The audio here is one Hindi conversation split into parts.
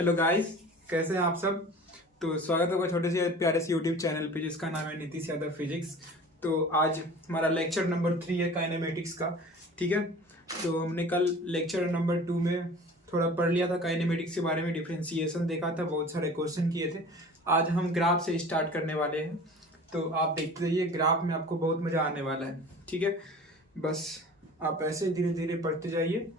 हेलो गाइस, कैसे हैं आप सब। तो स्वागत होगा छोटे से प्यारे से यूट्यूब चैनल पे जिसका नाम है नीतीश यादव फिजिक्स। तो आज हमारा लेक्चर नंबर 3 है काइनेमेटिक्स का। ठीक है, तो हमने कल लेक्चर नंबर 2 में थोड़ा पढ़ लिया था काइनेमेटिक्स के बारे में, डिफरेंशिएशन देखा था, बहुत सारे क्वेश्चन किए थे। आज हम ग्राफ से स्टार्ट करने वाले हैं, तो आप देखते रहिए, ग्राफ में आपको बहुत मज़ा आने वाला है। ठीक है, बस आप ऐसे धीरे धीरे पढ़ते जाइए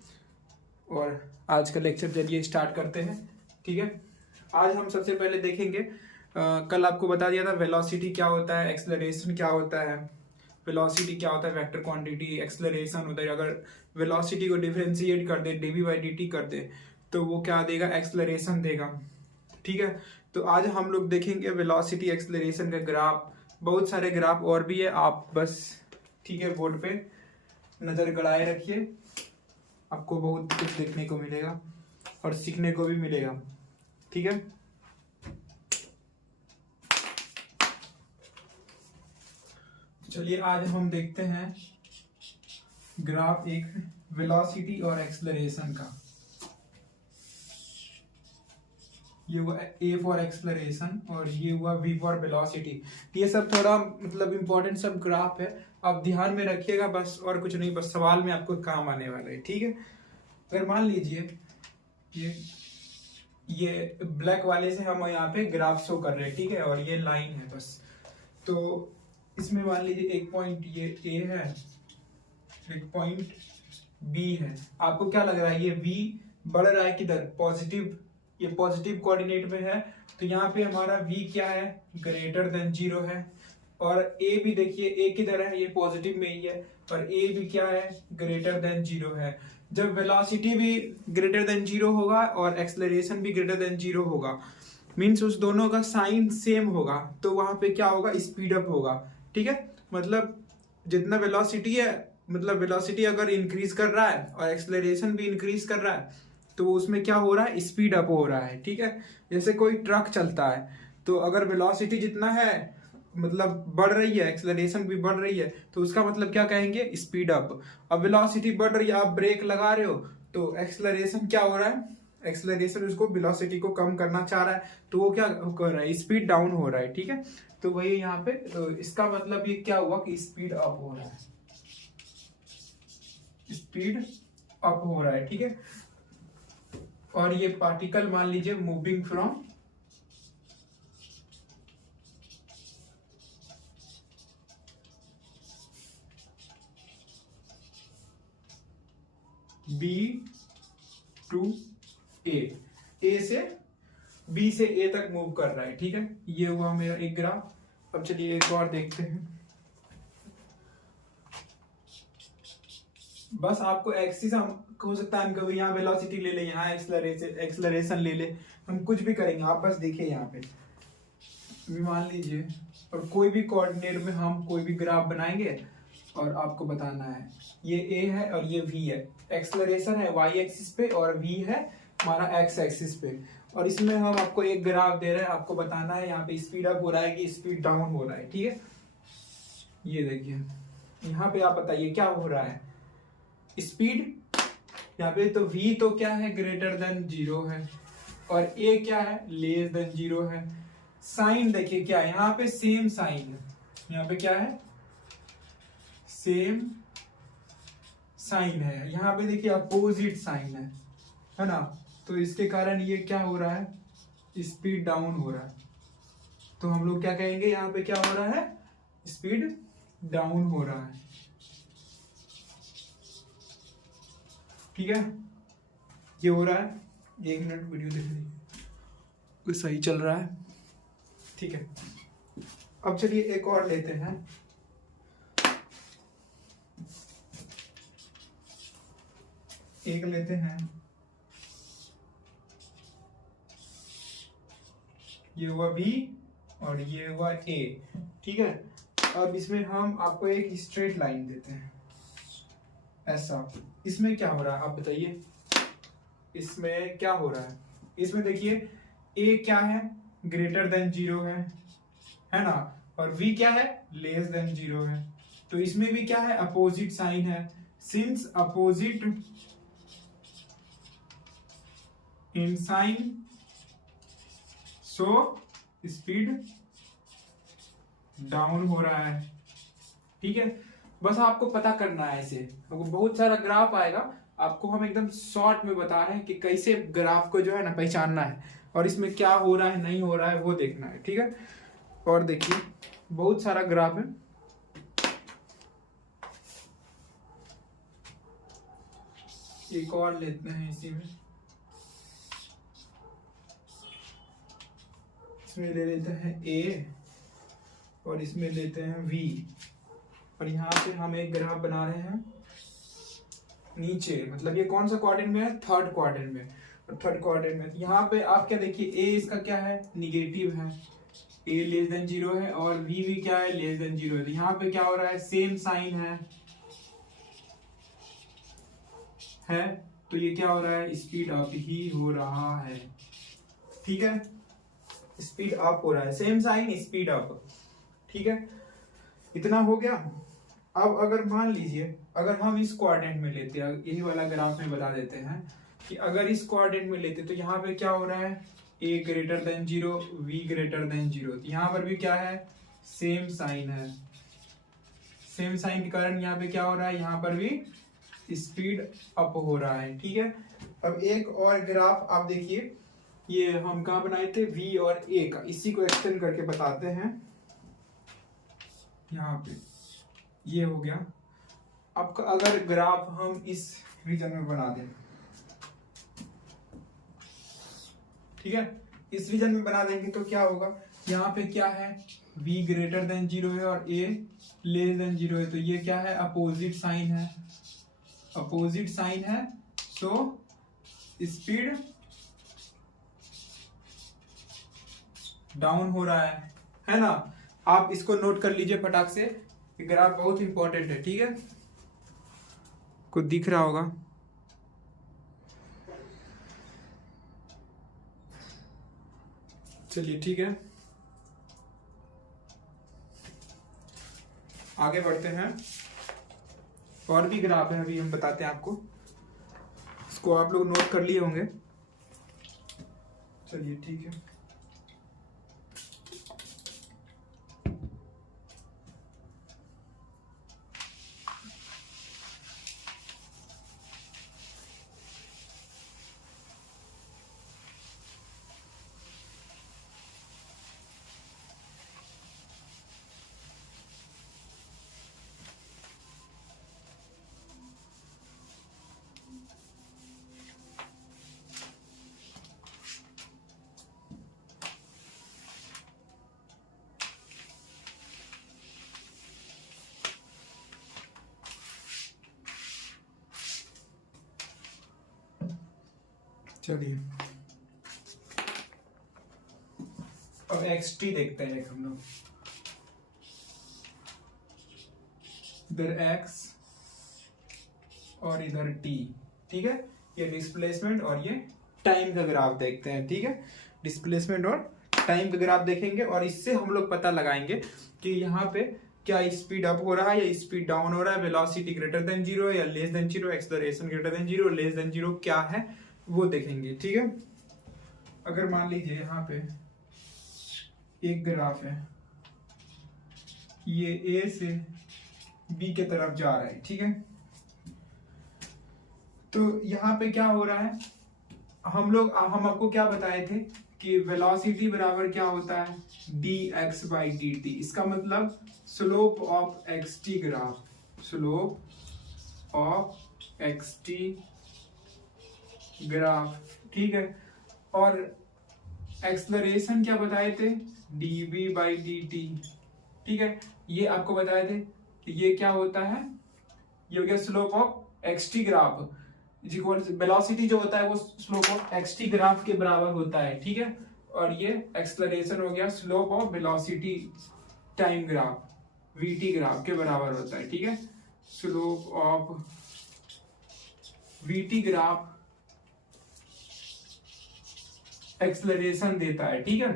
और आज का लेक्चर चलिए स्टार्ट करते हैं। ठीक है, आज हम सबसे पहले देखेंगे, कल आपको बता दिया था वेलोसिटी क्या होता है, एक्सेलरेशन क्या होता है। वेलोसिटी क्या होता है, वेक्टर क्वांटिटी। एक्सेलरेशन होता है, अगर वेलोसिटी को डिफरेंशिएट कर दे, डीवी बाई डी टी कर दे, तो वो क्या देगा, एक्सेलरेशन देगा। ठीक है, तो आज हम लोग देखेंगे वेलोसिटी एक्सेलरेशन का ग्राफ। बहुत सारे ग्राफ और भी है, आप बस ठीक है बोर्ड पे नज़र गड़ाए रखिए, आपको बहुत कुछ देखने को मिलेगा और सीखने को भी मिलेगा। ठीक है, चलिए आज हम देखते हैं ग्राफ एक वेलोसिटी और एक्सेलरेशन का। ये हुआ ए फॉर एक्सेलरेशन और ये हुआ वी फॉर वेलोसिटी। ये सब थोड़ा मतलब इम्पोर्टेंट सब ग्राफ है, आप ध्यान में रखिएगा बस, और कुछ नहीं, बस सवाल में आपको काम आने वाला है। ठीक है, अगर मान लीजिए ये ब्लैक वाले से हम यहाँ पे ग्राफ शो कर रहे हैं, ठीक है, और ये लाइन है बस। तो इसमें मान लीजिए एक पॉइंट ये ए है, एक पॉइंट बी है। आपको क्या लग रहा है, ये वी बढ़ रहा है किधर, पॉजिटिव, ये पॉजिटिव कोऑर्डिनेट में है, तो यहाँ पे हमारा वी क्या है, ग्रेटर देन 0 है। और ए भी देखिए, ए किधर है, ये पॉजिटिव में ही है, और ए भी क्या है, ग्रेटर देन 0 है। जब वेलोसिटी भी ग्रेटर देन 0 होगा और एक्सेलरेशन भी ग्रेटर देन 0 होगा, मीन्स उस दोनों का साइन सेम होगा, तो वहां पे क्या होगा, स्पीड अप होगा। ठीक है, मतलब जितना वेलोसिटी है, मतलब वेलोसिटी अगर इंक्रीज कर रहा है और एक्सेलरेशन भी इंक्रीज कर रहा है, तो उसमें क्या हो रहा है, स्पीड अप हो रहा है। ठीक है, जैसे कोई ट्रक चलता है, तो अगर वेलोसिटी जितना है मतलब बढ़ रही है, एक्सेलरेशन भी बढ़ रही है, तो उसका मतलब क्या कहेंगे, स्पीड अप। अब वेलोसिटी बढ़ रही है, आप ब्रेक लगा रहे हो, तो एक्सेलरेशन क्या हो रहा है, एक्सेलरेशन उसको वेलोसिटी को कम करना चाह रहा है, तो वो क्या कर रहा है, स्पीड डाउन हो रहा है। ठीक है, तो वही यहाँ पे, तो इसका मतलब ये क्या हुआ कि स्पीड अप हो रहा है, स्पीड अप हो रहा है। ठीक है, और ये पार्टिकल मान लीजिए मूविंग फ्रॉम बी टू ए से बी से ए तक मूव कर रहा है। ठीक है, ये हुआ मेरा एक ग्राफ। अब चलिए एक और देखते हैं। बस आपको एक्सिस, हम हो सकता है हम कभी यहाँ वेलोसिटी ले ले, यहाँ एक्सेलरेशन ले ले, हम कुछ भी करेंगे। आप बस देखिए यहाँ पे मान लीजिए, और कोई भी कोऑर्डिनेट में हम कोई भी ग्राफ बनाएंगे और आपको बताना है, ये ए है और ये वी है, एक्सेलरेशन है वाई एक्सिस पे और वी है हमारा एक्स एक्सिस पे, और इसमें हम आपको एक ग्राफ दे रहे हैं, आपको बताना है यहाँ पे स्पीड अप हो रहा है कि स्पीड डाउन हो रहा है। ठीक है, ये देखिए यहाँ पे आप बताइए क्या हो रहा है, स्पीड यहाँ पे, तो v तो क्या है, ग्रेटर देन 0 है, और a क्या है, लेस देन 0 है। साइन देखिए क्या है, यहाँ पे सेम साइन है, यहाँ पे क्या है, सेम साइन है, यहाँ पे देखिए अपोजिट साइन है ना, तो इसके कारण ये क्या हो रहा है, स्पीड डाउन हो रहा है। तो हम लोग क्या कहेंगे, यहाँ पे क्या हो रहा है, स्पीड डाउन हो रहा है। ठीक है, ये हो रहा है, 1 मिनट वीडियो देख लीजिए, सही चल रहा है। ठीक है, अब चलिए एक और लेते हैं। एक लेते हैं, ये हुआ B और ये हुआ A। ठीक है, अब इसमें हम आपको एक स्ट्रेट लाइन देते हैं ऐसा। इसमें क्या हो रहा है आप बताइए, इसमें क्या हो रहा है, इसमें देखिए A क्या है, ग्रेटर देन 0 है ना, और V क्या है, लेस देन 0 है। तो इसमें भी क्या है, अपोजिट साइन है। Since opposite in sign so speed down हो रहा है। ठीक है, बस आपको पता करना है ऐसे। आपको बहुत सारा ग्राफ आएगा, आपको हम एकदम शॉर्ट में बता रहे हैं कि कैसे ग्राफ को जो है ना पहचानना है और इसमें क्या हो रहा है नहीं हो रहा है वो देखना है। ठीक है, और देखिए बहुत सारा ग्राफ है। एक और लेते हैं इसी में, इसमें ले लेते हैं ए और इसमें लेते हैं वी, और यहाँ पे हम एक ग्राफ बना रहे हैं नीचे, मतलब ये कौन सा क्वाड्रेंट में है, थर्ड क्वाड्रेंट में। और थर्ड क्वाड्रेंट में यहाँ पे आप क्या देखिए, ए इसका क्या है, निगेटिव है, ए लेस देन 0 है, और वी भी क्या है, लेस देन 0 है। तो यहाँ पे क्या हो रहा है, सेम साइन है तो ये क्या हो रहा है, स्पीड अप ही हो रहा है। ठीक है, स्पीड अप हो रहा है, सेम साइन स्पीड अप। ठीक है, इतना हो गया। अब अगर मान लीजिए अगर हम इस क्वाड्रेंट में लेते हैं, यही वाला ग्राफ में बता देते हैं कि अगर इस क्वाड्रेंट में लेते तो यहाँ पे क्या हो रहा है, a greater than 0, v greater than 0। तो यहाँ पर भी क्या है, सेम साइन है। सेम साइन के कारण यहाँ पे क्या हो रहा है, यहाँ पर भी स्पीड अप हो रहा है। ठीक है, अब एक और ग्राफ आप देखिए, ये हम कहाँ बनाए थे, v और a का, इसी को एक्सटेंड करके बताते हैं। यहाँ पे ये हो गया। अब अगर ग्राफ हम इस रीजन में बना दें, ठीक है, इस रीजन में बना देंगे तो क्या होगा, यहाँ पे क्या है, v ग्रेटर देन 0 है और a लेस देन 0 है। तो ये क्या है, अपोजिट साइन है, अपोजिट साइन है, सो स्पीड डाउन हो रहा है ना। आप इसको नोट कर लीजिए फटाक से, ग्राफ बहुत इंपॉर्टेंट है। ठीक है, कुछ दिख रहा होगा, चलिए ठीक है, आगे बढ़ते हैं। और भी ग्राफ है, अभी हम बताते हैं आपको, इसको आप लोग नोट कर लिए होंगे। चलिए ठीक है, चलिए अब xt देखते हैं हम लोग। इधर x और इधर t। ठीक है, ये डिस्प्लेसमेंट और ये टाइम का ग्राफ देखते हैं। ठीक है, डिस्प्लेसमेंट और टाइम का ग्राफ देखेंगे और इससे हम लोग पता लगाएंगे कि यहाँ पे क्या स्पीड अप हो रहा है या स्पीड डाउन हो रहा है, वेलोसिटी ग्रेटर देन 0 या less than 0, acceleration greater than 0, less than 0 क्या है वो देखेंगे। ठीक है, अगर मान लीजिए यहाँ पे एक ग्राफ है, ये ए से बी के तरफ जा रहा है। ठीक है, तो यहाँ पे क्या हो रहा है, हम आपको क्या बताए थे कि वेलोसिटी बराबर क्या होता है, dx by dt। इसका मतलब slope of xt graph, slope of xt graph. ठीक है, और एक्सलरेशन क्या बताए थे, dv by dt। ठीक है, ये आपको बताए थे, ये क्या होता है, ये हो गया slope of xt graph. Velocity जो होता है वो स्लोप ऑफ xt ग्राफ के बराबर होता है। ठीक है, और ये एक्सलरेशन हो गया slope of velocity time graph, vt graph के बराबर होता है। ठीक है, slope of vt graph acceleration देता है। ठीक है,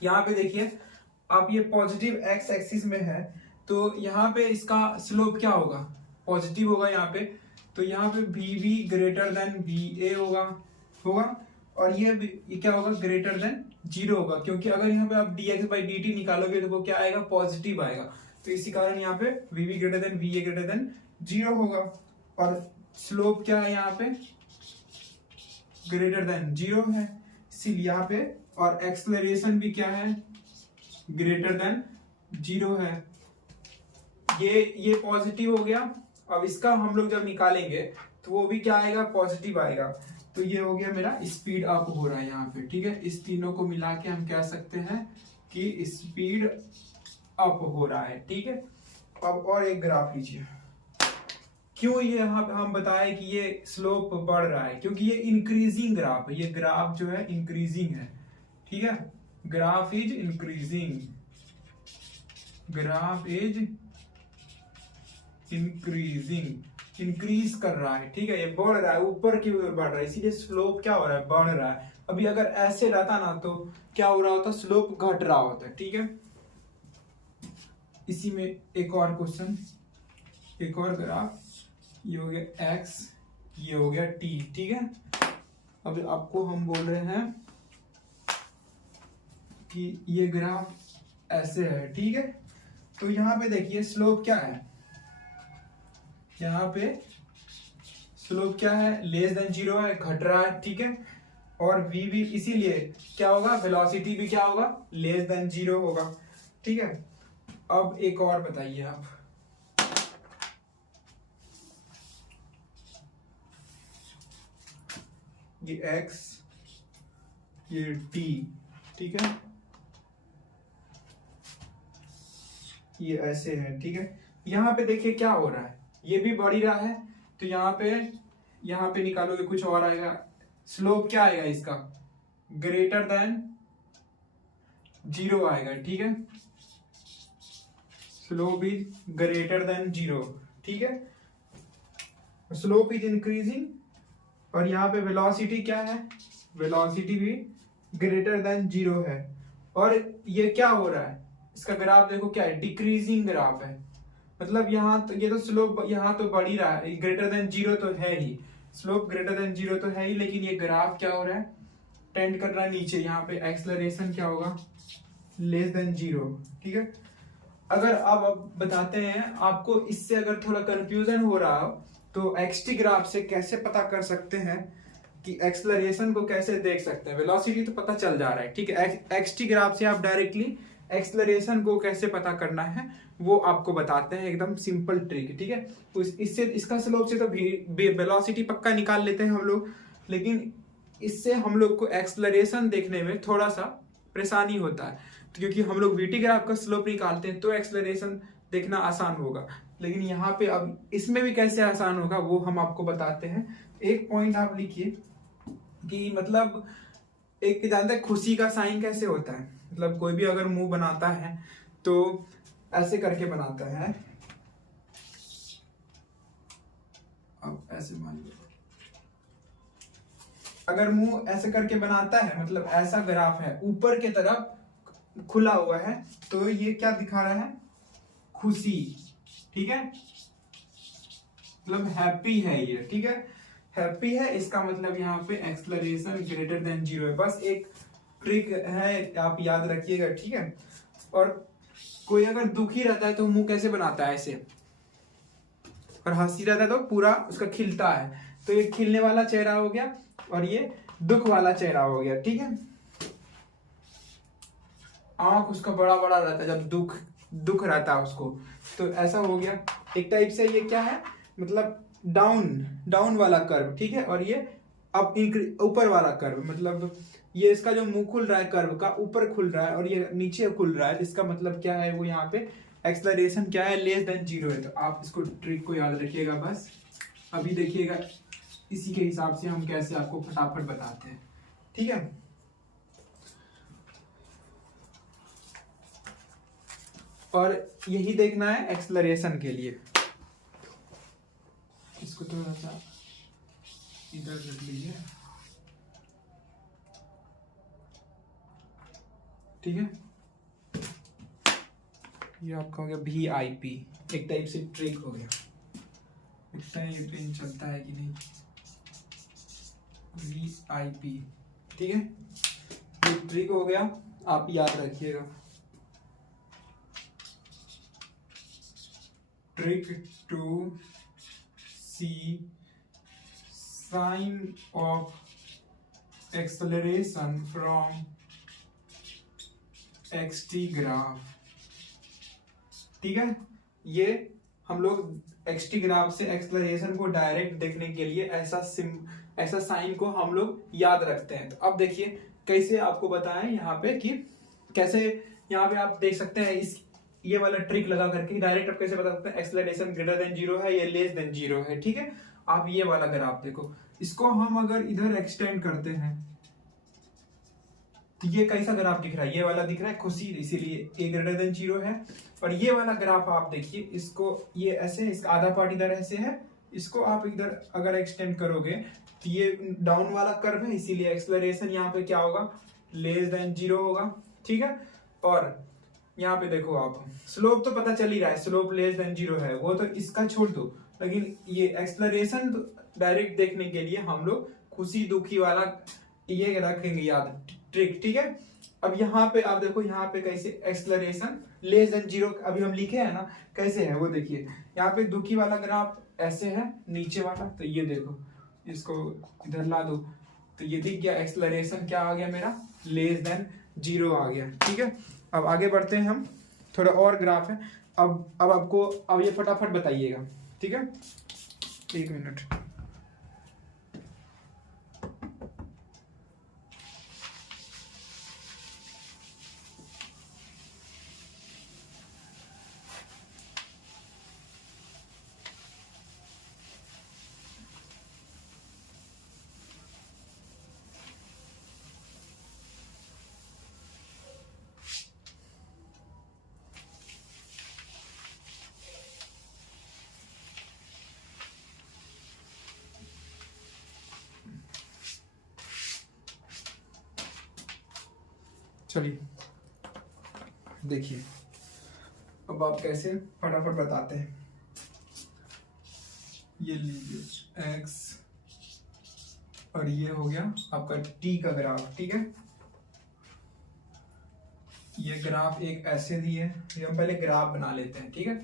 यहाँ पे देखिए आप, ये पॉजिटिव एक्स एक्सिस में है तो यहाँ पे इसका स्लोप क्या होगा, पॉजिटिव होगा यहाँ पे। तो यहाँ पे V greater than V A होगा, और ये क्या होगा, ग्रेटर देन 0 होगा, क्योंकि अगर यहाँ पे आप dx/dt निकालोगे तो वो क्या आएगा, पॉजिटिव आएगा। तो इसी कारण यहाँ पे vb greater than va greater than 0 होगा। और स्लोप क्या है यहाँ पे, ग्रेटर देन 0 है, इसीलिए यहाँ पे। और एक्सेलरेशन भी क्या है, ग्रेटर देन 0 है। ये पॉजिटिव हो गया। अब इसका हम लोग जब निकालेंगे तो वो भी क्या आएगा, पॉजिटिव आएगा। तो ये हो गया मेरा स्पीड अप हो रहा है यहाँ पे, ठीक है। इस तीनों को मिला के हम कह सकते हैं कि स्पीड अप हो रहा है, ठीक है। अब और एक ग्राफ लीजिए। क्यों ये हम बताएं कि ये स्लोप बढ़ रहा है, क्योंकि ये इंक्रीजिंग ग्राफ है। ये ग्राफ जो है इंक्रीजिंग है, ठीक है। Graph is increasing, graph is increasing, increase कर रहा है, ठीक है। ये बढ़ रहा है, ऊपर की ओर बढ़ रहा है, इसीलिए स्लोप क्या हो रहा है, बढ़ रहा है। अभी अगर ऐसे रहता ना तो क्या हो रहा होता, स्लोप घट रहा होता, ठीक है। इसी में एक और क्वेश्चन, एक और ग्राफ, ये हो गया x, ये हो गया t, ठीक है। अब आपको हम बोल रहे हैं कि ये ग्राफ ऐसे है, ठीक है। तो यहाँ पे देखिए स्लोप क्या है, यहाँ पे स्लोप क्या है, लेस देन 0 है, घट रहा है, ठीक है। और v भी इसीलिए क्या होगा, वेलोसिटी भी क्या होगा, लेस देन 0 होगा, ठीक है। अब एक और बताइए आप, ये x, ये t, ठीक है, ये ऐसे है, ठीक है। यहाँ पे देखिए क्या हो रहा है, ये भी बढ़ ही रहा है, तो यहाँ पे निकालोगे कुछ और आएगा। स्लोप क्या आएगा इसका, ग्रेटर देन 0 आएगा, ठीक है। स्लोप इज ग्रेटर देन 0, ठीक है। स्लोप इज इंक्रीजिंग, और यहाँ पे वेलोसिटी क्या है, वेलोसिटी भी ग्रेटर देन 0 है। और ये क्या हो रहा है, इसका ग्राफ देखो क्या है, डिक्रीजिंग ग्राफ है। मतलब यहाँ तो ये तो स्लोप यहाँ तो बढ़ ही रहा है, ग्रेटर देन 0 तो है ही, स्लोप ग्रेटर देन 0 तो है ही, लेकिन ये ग्राफ क्या हो रहा है, टेंड कर रहा है नीचे। यहाँ पे एक्सेलरेशन क्या होगा, लेस देन 0, ठीक है। अगर आप बताते हैं, आपको इससे अगर थोड़ा कंफ्यूजन हो रहा हो तो एक्सटी ग्राफ से कैसे पता कर सकते हैं कि एक्सेलरेशन को कैसे देख सकते हैं। वेलोसिटी तो पता चल जा रहा है, ठीक है। एक्सटी ग्राफ से आप डायरेक्टली एक्सेलरेशन को कैसे पता करना है वो आपको बताते हैं, एकदम सिंपल ट्रिक, ठीक है। तो इससे इसका स्लोप से तो वेलोसिटी पक्का निकाल लेते हैं हम लोग, लेकिन इससे हम लोग को एक्सेलरेशन देखने में थोड़ा सा परेशानी होता है। तो क्योंकि हम लोग वीटी ग्राफ का स्लोप निकालते हैं तो एक्सेलरेशन देखना आसान होगा, लेकिन यहाँ पे अब इसमें भी कैसे आसान होगा वो हम आपको बताते हैं। एक पॉइंट आप लिखिए कि मतलब एक जानते हैं खुशी का साइन कैसे होता है, मतलब कोई भी अगर मुंह बनाता है तो ऐसे करके बनाता है। अब ऐसे मान लो, अगर मुंह ऐसे करके बनाता है मतलब ऐसा ग्राफ है, ऊपर की तरफ खुला हुआ है, तो ये क्या दिखा रहा है, खुशी, ठीक है, मतलब हैप्पी है ये, ठीक है, हैप्पी है। इसका मतलब यहाँ पे एक्सेलरेशन ग्रेटर देन 0 है। बस एक ट्रिक है, आप याद रखिएगा, ठीक है। और कोई अगर दुखी रहता है तो मुंह कैसे बनाता है, ऐसे, और हंसी रहता है तो पूरा उसका खिलता है। तो ये खिलने वाला चेहरा हो गया और ये दुख वाला चेहरा हो गया, ठीक है। आंख उसका बड़ा बड़ा रहता है जब दुख रहता है उसको, तो ऐसा हो गया। एक टाइप से ये क्या है, मतलब डाउन वाला कर्व, ठीक है। और ये अब ऊपर वाला कर्व, मतलब ये इसका जो मुंह खुल रहा है कर्व का, ऊपर खुल रहा है और ये नीचे खुल रहा है, इसका मतलब क्या है, वो यहाँ पे एक्सेलरेशन क्या है, लेस देन 0 है। तो आप इसको ट्रिक को याद रखिएगा बस। अभी देखिएगा इसी के हिसाब से हम कैसे आपको फटाफट बताते हैं, ठीक है। और यही देखना है एक्सेलरेशन के लिए। इसको थोड़ा सा इधर रख लीजिए, ठीक है। ये आपका हो गया VIP, एक टाइप से ट्रिक हो गया। देखते हैं ये पेन चलता है कि नहीं। VIP, ठीक है, ये ट्रिक हो गया, आप याद रखिएगा। Trick to see sign of acceleration from XT graph. ठीक है, ये हम लोग एक्सटी ग्राफ से एक्सेलरेशन को डायरेक्ट देखने के लिए ऐसा साइन को हम लोग याद रखते हैं। तो अब देखिए कैसे आपको बताएं यहाँ पे कि कैसे यहाँ पे आप देख सकते हैं इस ये वाला ट्रिक लगा करके डायरेक्ट आप कैसे बता सकते हैं एक्सेलरेशन ग्रेटर देन 0 है या लेस देन 0 है। ठीक है, आप ये वाला ग्राफ देखो, इसको हम अगर इधर एक्सटेंड करते हैं तो ये कैसा ग्राफ दिख रहा है, ये वाला दिख रहा है खुशी, इसीलिए ए ग्रेटर देन 0 है। और ये वाला ग्राफ आप देखिए, इसको ये ऐसे, इसका आधा पार्ट इधर ऐसे है, इसको आप इधर अगर एक्सटेंड करोगे तो ये डाउन वाला कर्व है, इसीलिए एक्सेलरेशन यहाँ पे क्या होगा, लेस देन 0 होगा। ठीक है, और यहाँ पे देखो आप स्लोप तो पता चल ही रहा है, स्लोप लेस देन 0 है, वो तो इसका छोड़ दो, लेकिन ये एक्सेलरेशन डायरेक्ट देखने के लिए हम लोग खुशी दुखी वाला ये रखेंगे याद ट्रिक। ठीक है, अब यहाँ पे आप देखो, यहाँ पे कैसे एक्सेलरेशन लेस देन 0 अभी हम लिखे हैं ना, कैसे है वो देखिए, यहाँ पे दुखी वाला ग्राफ ऐसे है, नीचे वाला, तो ये देखो इसको इधर ला दो तो ये दिख गया, एक्सेलरेशन क्या आ गया मेरा, लेस देन 0 आ गया। ठीक है, अब आगे बढ़ते हैं हम, थोड़ा और ग्राफ है, अब आपको अब ये फटाफट बताइएगा। ठीक है, 1 मिनट। चलिए देखिए, अब आप कैसे फटाफट बताते हैं। ये लीजिए x और ये हो गया आपका t का ग्राफ। ठीक है, ये ग्राफ एक ऐसे दिए है, ये हम पहले ग्राफ बना लेते हैं। ठीक है,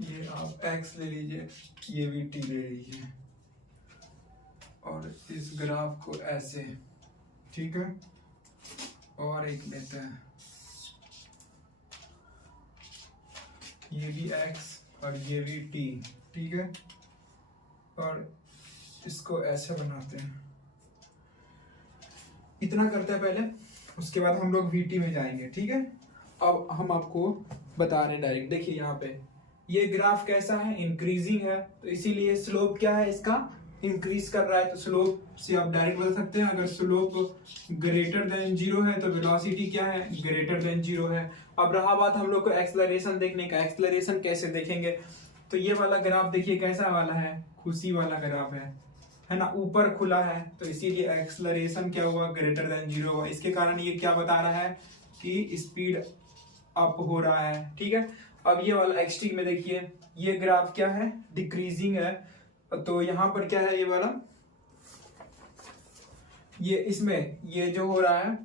ये आप x ले लीजिए, ये भी t ले लीजिए, और इस ग्राफ को ऐसे, ठीक है, और एक लेते हैं, ये भी x और ये भी t। ठीक है, और इसको ऐसे बनाते हैं, इतना करते हैं पहले, उसके बाद हम लोग VT में जाएंगे। ठीक है, अब हम आपको बता रहे हैं डायरेक्ट, देखिए यहाँ पे ये ग्राफ कैसा है, इंक्रीजिंग है, तो इसीलिए स्लोप क्या है इसका, इंक्रीज कर रहा है, तो स्लोप से आप डायरेक्ट बता सकते हैं, अगर स्लोप ग्रेटर देन 0 है तो वेलोसिटी क्या है, ग्रेटर देन 0 है। अब रहा बात हम लोग को एक्सेलरेशन देखने का, एक्सेलरेशन कैसे देखेंगे, तो ये वाला ग्राफ देखिए कैसा वाला है, खुशी वाला ग्राफ है ना, ऊपर खुला है, तो इसीलिए एक्सेलरेशन क्या हुआ, ग्रेटर देन 0 हुआ। इसके कारण ये क्या बता रहा है कि स्पीड अप हो रहा है। ठीक है, अब ये वाला एक्सट्रीम में देखिए, ये ग्राफ क्या है, डिक्रीजिंग है, तो यहाँ पर क्या है, ये वाला, ये इसमें ये जो हो रहा है,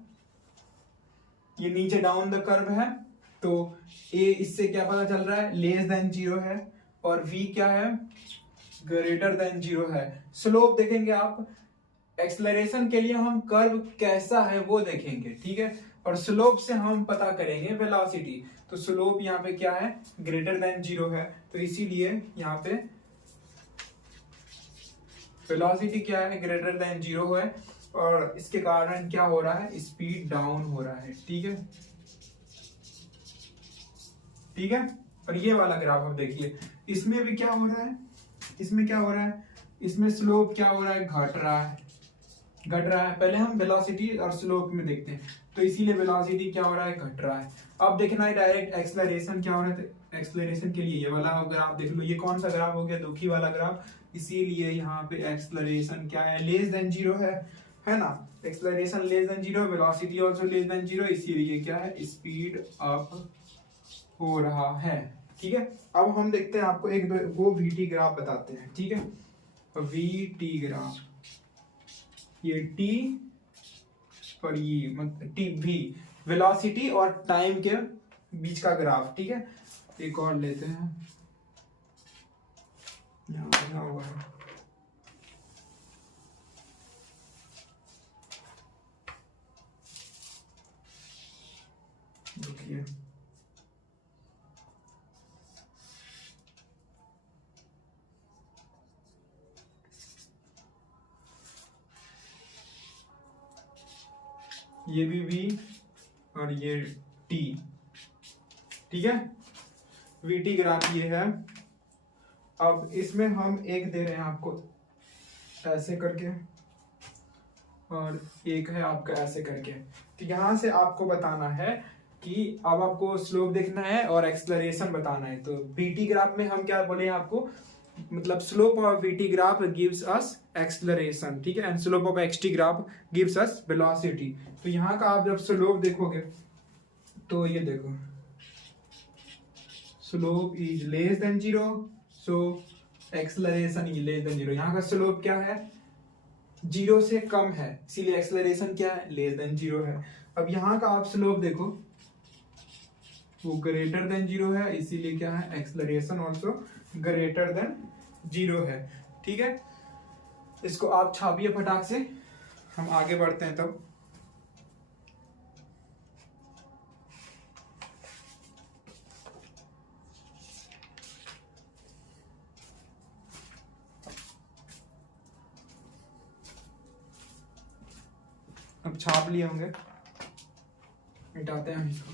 ये नीचे डाउन द कर्व है, तो ए इससे क्या पता चल रहा है, लेस देन 0 है, और v क्या है, ग्रेटर देन 0 है। स्लोप देखेंगे आप, एक्सेलरेशन के लिए हम कर्व कैसा है वो देखेंगे। ठीक है, और स्लोप से हम पता करेंगे वेलोसिटी, तो स्लोप यहाँ पे क्या है, ग्रेटर देन 0 है, तो इसीलिए यहाँ पे वेलोसिटी क्या है, ग्रेटर देन 0 है, और इसके कारण क्या हो रहा है, स्पीड डाउन हो रहा है। ठीक है, ठीक है, और ये वाला ग्राफ अब देखिए, इसमें भी क्या हो रहा है, इसमें क्या हो रहा है, इसमें स्लोप क्या हो रहा है, घट रहा है, घट रहा है। पहले हम वेलोसिटी और स्लोप में देखते हैं, तो इसीलिए वेलोसिटी क्या हो रहा है, घट रहा है। अब देखना है डायरेक्ट एक्सेलरेशन क्या हो रहा है, तो एक्सेलरेशन के लिए ये वाला ग्राफ देख लो, ये कौन सा ग्राफ हो गया, दुखी वाला ग्राफ, इसीलिए यहाँ पे एक्सेलरेशन क्या है, लेस देन 0 है ना, acceleration less than 0, velocity also less than 0, इसीलिए क्या है, स्पीड अप हो रहा है। ठीक है। अब हम देखते हैं, आपको एक दो वी टी ग्राफ बताते हैं, ठीक है। वी टी ग्राफ, ये टी और ये टी वी, वेलोसिटी और टाइम के बीच का ग्राफ, ठीक है। एक और लेते हैं, यहाँ बना हुआ है, देखिए ये भी वी और ये टी, ठीक है। वी टी ग्राफ ये है। अब इसमें हम एक दे रहे हैं आपको ऐसे करके, और एक है आपका ऐसे करके। तो यहाँ से आपको बताना है कि अब आपको स्लोप देखना है और एक्सेलरेशन बताना है। तो वीटी ग्राफ में हम क्या बोले आपको, मतलब slope of VT graph gives us acceleration, ठीक है, and slope of XT graph gives us velocity. तो यहाँ का आप जब स्लोप देखोगे तो ये देखो, slope is less than 0, so acceleration is less than 0। यहाँ का स्लोप क्या है, 0 से कम है, इसीलिए एक्सेलरेशन क्या है, लेस देन 0 है। अब यहाँ का आप स्लोप देखो, वो ग्रेटर देन 0 है, इसीलिए क्या है, एक्सेलरेशन ऑल्सो ग्रेटर देन 0 है, ठीक है। इसको आप छापिए फटाक से, हम आगे बढ़ते हैं तब। अब छाप लिए होंगे, मिटाते हैं इसको।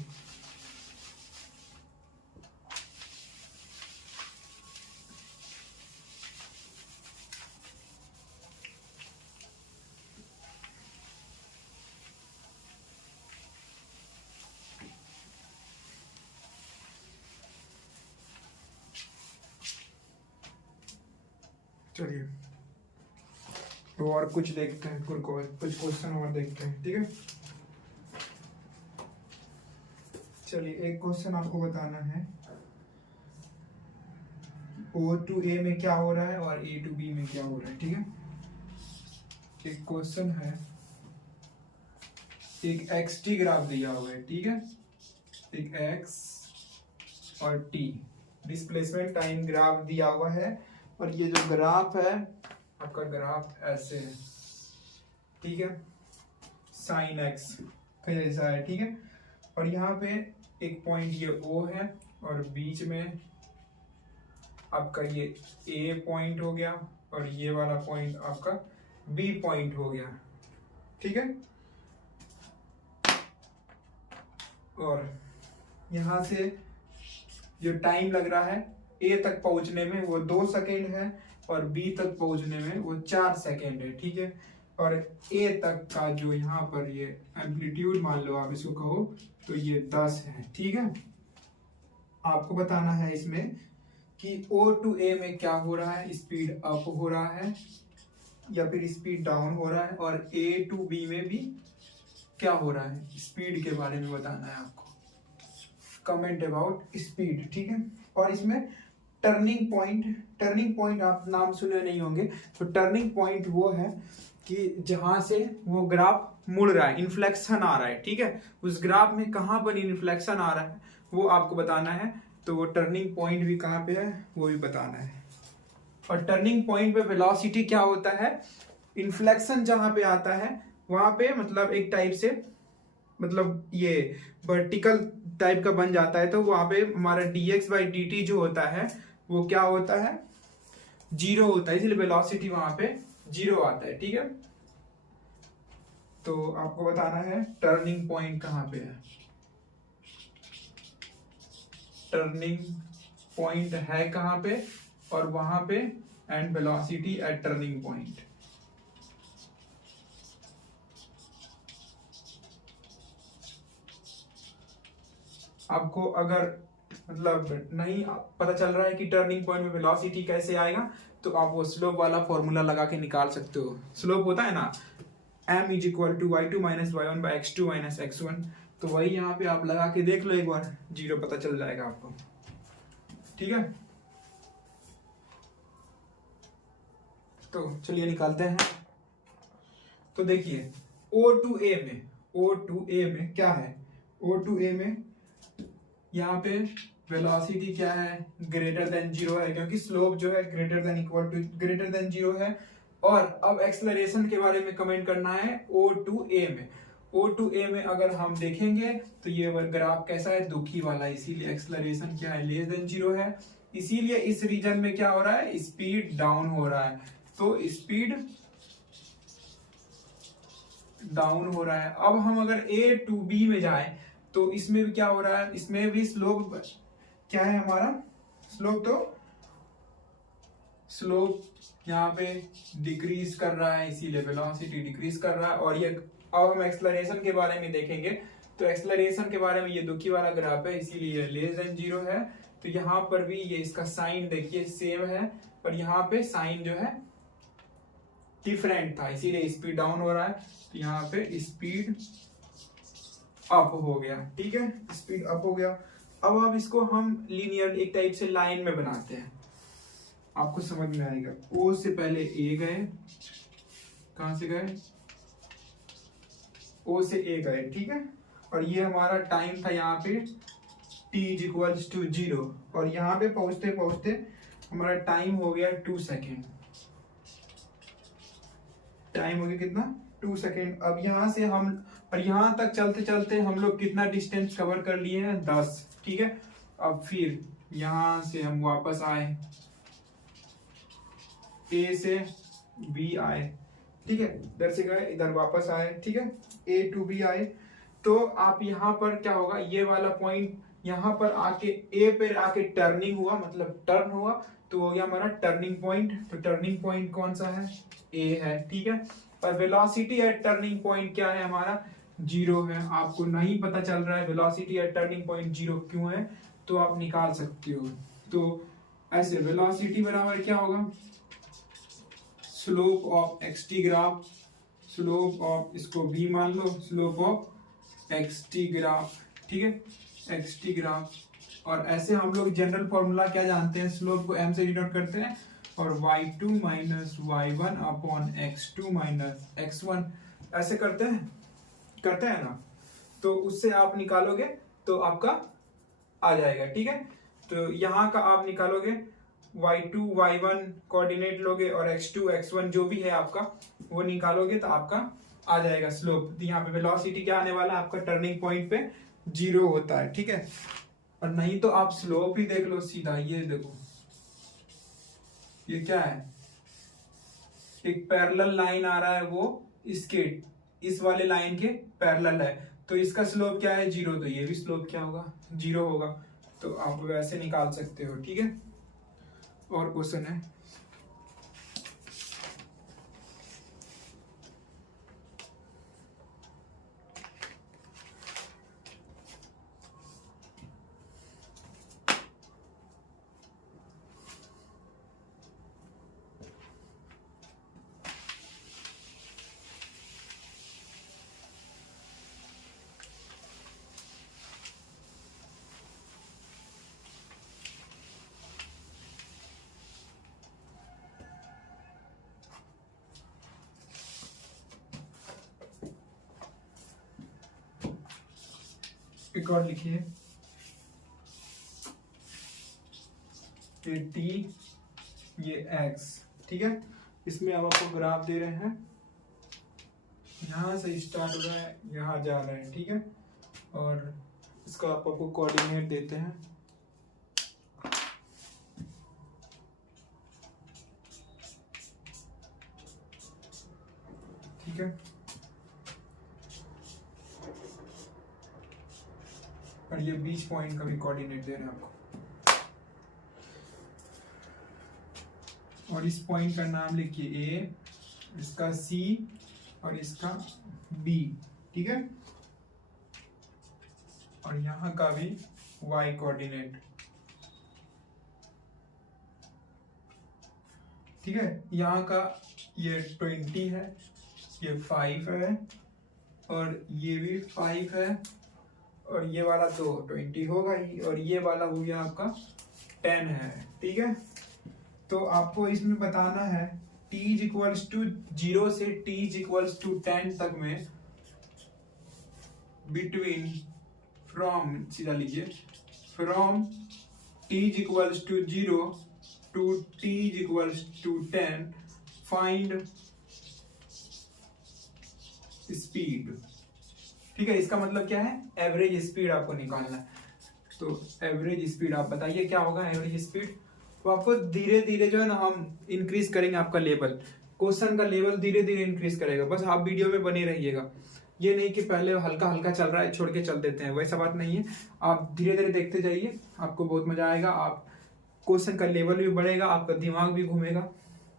चलिए तो और कुछ देखते हैं, कुछ क्वेश्चन और देखते हैं, ठीक है। चलिए एक क्वेश्चन आपको बताना है, O टू A में क्या हो रहा है और A टू B में क्या हो रहा है, ठीक है। एक क्वेश्चन है, एक एक्स टी ग्राफ दिया हुआ है, ठीक है, एक एक्स और टी डिस्प्लेसमेंट टाइम ग्राफ दिया हुआ है, और ये जो ग्राफ है आपका, ग्राफ ऐसे है, ठीक है, साइन एक्स का जैसा है, ठीक है। और यहाँ पे एक पॉइंट ये O है, और बीच में आपका ये A पॉइंट हो गया, और ये वाला पॉइंट आपका B पॉइंट हो गया, ठीक है। और यहाँ से जो टाइम लग रहा है A तक पहुंचने में वो 2 सेकेंड है, और B तक पहुंचने में वो 4 सेकेंड है, ठीक है। और A तक का जो यहाँ पर ये एम्पलीट्यूड मान लो आप इसको कहो तो ये 10 है, ठीक है। आपको बताना है इसमें कि O टू A में क्या हो रहा है, स्पीड अप हो रहा है या फिर स्पीड डाउन हो रहा है, और A टू B में भी क्या हो रहा है, स्पीड के बारे में बताना है आपको। कमेंट अबाउट स्पीड, ठीक है। और इसमें टर्निंग पॉइंट आप नाम सुने नहीं होंगे, तो टर्निंग पॉइंट वो है कि जहां से वो ग्राफ मुड़ रहा है, इन्फ्लेक्शन आ रहा है, ठीक है। उस ग्राफ में कहां पर इन्फ्लेक्शन आ रहा है वो आपको बताना है, तो वो टर्निंग पॉइंट भी कहां पे है वो भी बताना है। और टर्निंग पॉइंट पे वेलोसिटी क्या होता है, इन्फ्लेक्शन जहां पे आता है वहां पे मतलब एक टाइप से, मतलब ये वर्टिकल टाइप का बन जाता है, तो वहां पे हमारा dx/dt जो होता है वो क्या होता है, 0 होता है, इसलिए वेलोसिटी वहां पे 0 आता है, ठीक है। तो आपको बताना है टर्निंग पॉइंट कहां पे है, टर्निंग पॉइंट है कहां पे, और वहां पे and velocity at turning point. आपको अगर मतलब नहीं पता चल रहा है कि टर्निंग पॉइंट में वेलोसिटी कैसे आएगा, तो आप वो स्लोप वाला फॉर्मूला लगा के निकाल सकते हो। स्लोप होता है ना m is equal to y2 minus y1 by x2 minus x1, तो वही यहाँ पे आप लगा के देख लो एक बार, 0 पता चल जाएगा आपको। ठीक है, तो चलिए निकालते हैं। तो देखिए O2A में क्या है, O2A में यहाँ पे वेलोसिटी क्या है, ग्रेटर देन 0 है, क्योंकि स्लोप जो है greater than equal to greater than 0 है। और अब एक्सेलरेशन के बारे में कमेंट करना है O2A में। O2A में अगर हम देखेंगे तो ये ग्राफ कैसा है, दुखी वाला, इसीलिए एक्सेलरेशन क्या है, लेस देन 0 है। इसीलिए इस रीजन में क्या हो रहा है, स्पीड डाउन हो रहा है। तो स्पीड डाउन हो रहा है। अब हम अगर A to B में जाएं तो इसमें भी क्या हो रहा है, इसमें भी स्लोप क्या है हमारा, स्लोप यहाँ पे डिक्रीज कर रहा है, इसीलिए वेलोसिटी डिक्रीज कर रहा है। और ये अब हम एक्सेलरेशन के बारे में देखेंगे तो एक्सेलरेशन के बारे में ये दुखी वाला ग्राफ है, इसीलिए लेस देन 0 है। तो यहाँ पर भी ये इसका साइन देखिए सेम है, पर यहाँ पे साइन जो है डिफरेंट था, इसीलिए स्पीड डाउन हो रहा है। तो यहाँ पे स्पीड अप हो गया, ठीक है, स्पीड अप हो गया। अब इसको हम लीनियर एक टाइप से लाइन में बनाते हैं, आपको समझ में आएगा। O से पहले A गए, कहां से गए, O से A गए, ठीक है। और ये हमारा टाइम था यहाँ पे t इक्वल्स टू 0, और यहाँ पे पहुंचते पहुंचते हमारा टाइम हो गया 2 सेकेंड। टाइम हो गया कितना, 2 सेकेंड। अब यहाँ से हम और यहाँ तक चलते चलते हम लोग कितना डिस्टेंस कवर कर लिए हैं, 10, ठीक है। अब फिर यहाँ से हम वापस आए, A से B आए, ठीक है, इधर से गए इधर वापस आए, ठीक है, A to B आए। तो आप यहाँ पर क्या होगा, ये वाला पॉइंट यहाँ पर आके A पे आके टर्निंग हुआ, मतलब टर्न हुआ, तो हो गया हमारा टर्निंग पॉइंट। तो टर्निंग पॉइंट कौन सा है, A है, ठीक है। और वेलोसिटी एट टर्निंग पॉइंट क्या है हमारा, 0 है। आपको नहीं पता चल रहा है वेलोसिटी एट टर्निंग पॉइंट 0 क्यों है, तो आप निकाल सकते हो। तो ऐसे वेलोसिटी बराबर क्या होगा, slope of xt graph, slope of, इसको v मान लो, स्लोप ऑफ xt ग्राफ, ठीक है, xt ग्राफ। और ऐसे हम लोग जनरल फॉर्मूला क्या जानते हैं, स्लोप को m से डिनोट करते हैं, और y2 minus y1 upon x2 minus x1 ऐसे करते हैं ना। तो उससे आप निकालोगे तो आपका आ जाएगा, ठीक है। तो यहाँ का आप निकालोगे, y2 y1 कोऑर्डिनेट लोगे और x2 x1 जो भी है आपका वो निकालोगे तो आपका आ जाएगा स्लोप। यहाँ पे वेलोसिटी क्या आने वाला है आपका, टर्निंग पॉइंट पे 0 होता है, ठीक है। और नहीं तो आप स्लोप ही देख लो सीधा, ये देखो ये क्या है, एक पैरेलल लाइन आ रहा है, वो इसके इस वाले लाइन के पैरेलल है, तो इसका स्लोप क्या है, 0, तो ये भी स्लोप क्या होगा, 0 होगा। तो आप वैसे निकाल सकते हो, ठीक है। और क्वेश्चन है, एक और लिखिए, ये t ये x, ठीक है। इसमें अब आपको ग्राफ दे रहे हैं, यहाँ से स्टार्ट हो रहा है यहाँ जा रहा है, ठीक है। और इसका आप आपको कोऑर्डिनेट देते हैं, ठीक है। और ये बीच पॉइंट का भी कोऑर्डिनेट दे रहे हैं आपको, और इस पॉइंट का नाम लिखिए A, इसका C और इसका B, ठीक है। और यहाँ का भी Y कोऑर्डिनेट, ठीक है। यहाँ का ये 20 है, ये 5 है, और ये भी 5 है, और ये वाला तो 20 होगा ही, और ये वाला हो गया आपका 10 है, ठीक है। तो आपको इसमें बताना है t इज इक्वल्स टू 0 से t इज इक्वल्स टू 10 तक में बिटवीन फ्रॉम, सीधा लीजिए, from t is equals to 0 to t is equals to 10 find speed. ठीक है, इसका मतलब क्या है, एवरेज स्पीड आपको निकालना है। तो एवरेज स्पीड आप बताइए क्या होगा एवरेज स्पीड। तो आपको धीरे धीरे जो है ना हम इंक्रीज करेंगे आपका लेवल, क्वेश्चन का लेवल धीरे धीरे इंक्रीज करेगा, बस आप वीडियो में बने रहिएगा। ये नहीं कि पहले हल्का हल्का चल रहा है छोड़ के चल देते हैं, वैसा बात नहीं है। आप धीरे धीरे देखते जाइए, आपको बहुत मजा आएगा, आप क्वेश्चन का लेवल भी बढ़ेगा, आपका दिमाग भी घूमेगा,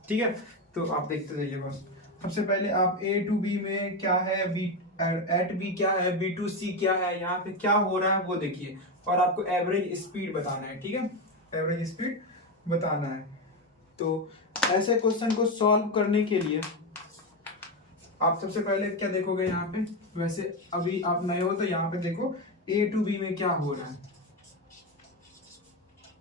ठीक है। तो आप देखते जाइए बस। सबसे पहले आप ए टू बी में क्या है, बी एट बी क्या है, बी टू सी क्या है, यहाँ पे क्या हो रहा है वो देखिए, और आपको एवरेज स्पीड बताना है, ठीक है, एवरेज स्पीड बताना है। तो ऐसे क्वेश्चन को सॉल्व करने के लिए आप सबसे पहले क्या देखोगे यहाँ पे, वैसे अभी आप नए हो तो यहाँ पे देखो ए टू बी में क्या हो रहा है,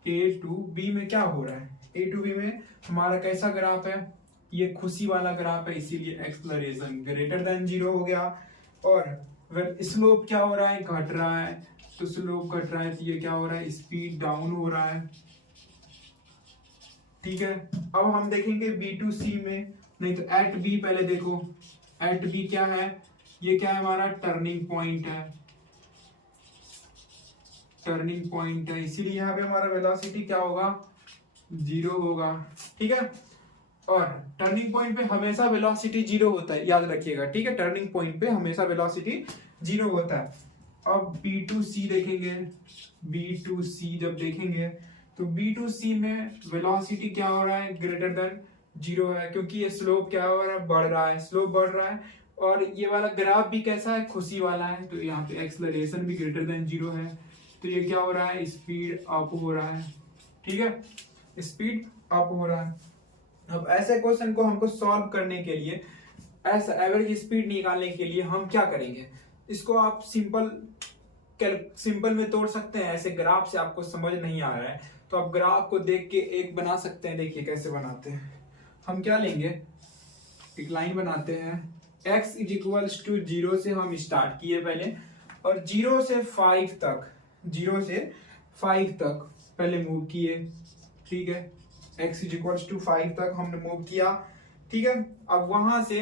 ए टू बी में क्या हो रहा है। ए टू बी में हमारा कैसा ग्राफ है, ये खुशी वाला ग्राफ है, इसीलिए एक्सलरेशन ग्रेटर देन 0 हो गया। और स्लोप क्या हो रहा है, घट रहा है, तो स्लोप घट रहा है तो ये क्या हो रहा है, स्पीड डाउन हो रहा है, ठीक है। अब हम देखेंगे बी टू सी में, नहीं तो एट बी पहले देखो, एट बी क्या है, ये क्या है हमारा टर्निंग पॉइंट है, टर्निंग पॉइंट है, इसीलिए यहाँ पे हमारा वेलोसिटी क्या होगा, 0 होगा, ठीक है। और टर्निंग पॉइंट पे हमेशा वेलोसिटी 0 होता है, याद रखिएगा, ठीक है, टर्निंग पॉइंट पे हमेशा वेलोसिटी 0 होता है। अब B2C देखेंगे, B2C जब देखेंगे तो B2C में वेलोसिटी क्या हो रहा है, ग्रेटर देन 0 है, क्योंकि ये स्लोप क्या हो रहा है, बढ़ रहा है, स्लोप बढ़ रहा है। और ये वाला ग्राफ भी कैसा है, खुशी वाला है, तो यहाँ पे एक्सलरेशन भी ग्रेटर देन 0 है, तो ये क्या हो रहा है, स्पीड अप हो रहा है, ठीक है, स्पीड अप हो रहा है। अब ऐसे क्वेश्चन को हमको सॉल्व करने के लिए, ऐसा एवरेज स्पीड निकालने के लिए हम क्या करेंगे, इसको आप सिंपल में तोड़ सकते हैं। ऐसे ग्राफ से आपको समझ नहीं आ रहा है तो आप ग्राफ को देख के एक बना सकते हैं। देखिए कैसे बनाते हैं, हम क्या लेंगे, एक लाइन बनाते हैं, x इज इक्वल्स टू 0 से हम स्टार्ट किए पहले, और 0 से 5 तक, 0 से 5 तक पहले मूव किए, ठीक है, x इज इक्वल्स टू 5 तक हमने मूव किया, ठीक है। अब वहां से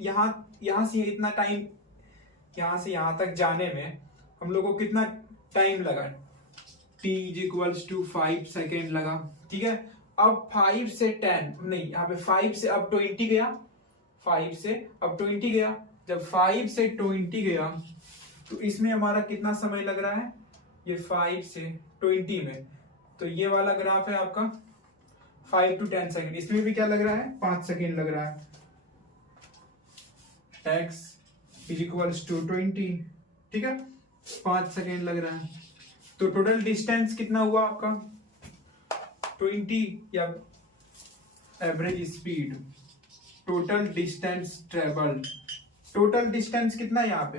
यहाँ से इतना टाइम, यहाँ से यहाँ तक जाने में हम लोग को कितना टाइम लगा, t is equals to 5 second लगा, ठीक है। अब 5 से 10 नहीं, यहाँ पे 5 से अब 20 गया, 5 से अब 20 गया, जब 5 से 20 गया तो इसमें हमारा कितना समय लग रहा है, ये 5 से 20 में, तो ये वाला ग्राफ है आपका 5 to 10 सेकेंड, इसमें भी क्या लग रहा है, 5 सेकेंड लग रहा है। x इज इक्वल्स टू 20, ठीक है, 5 सेकेंड लग रहा है। तो टोटल डिस्टेंस कितना हुआ आपका 20, या average speed, total distance travelled, total distance कितना है यहाँ पे,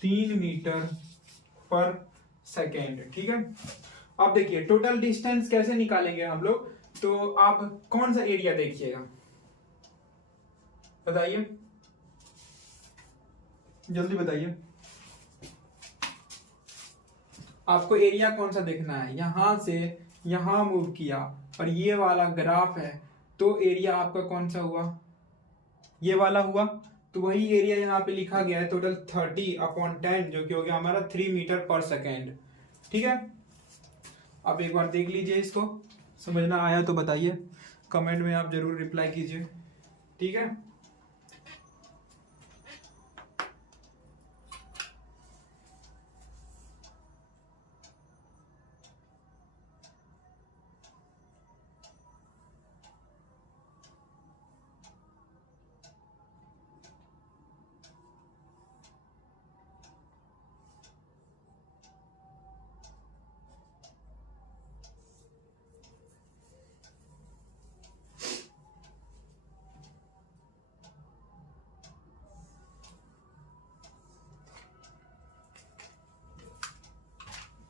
तीन मीटर पर सेकेंड, ठीक है। अब देखिए टोटल डिस्टेंस कैसे निकालेंगे हम लोग, तो आप कौन सा एरिया देखिएगा, बताइए, जल्दी बताइए, आपको एरिया कौन सा देखना है, यहां से यहां मूव किया और ये वाला ग्राफ है, तो एरिया आपका कौन सा हुआ, ये वाला हुआ, तो वही एरिया यहाँ पे लिखा गया है, टोटल 30/10, जो कि हो गया हमारा 3 मीटर पर सेकेंड, ठीक है। आप एक बार देख लीजिए, इसको समझना आया तो बताइए, कमेंट में आप जरूर रिप्लाई कीजिए, ठीक है।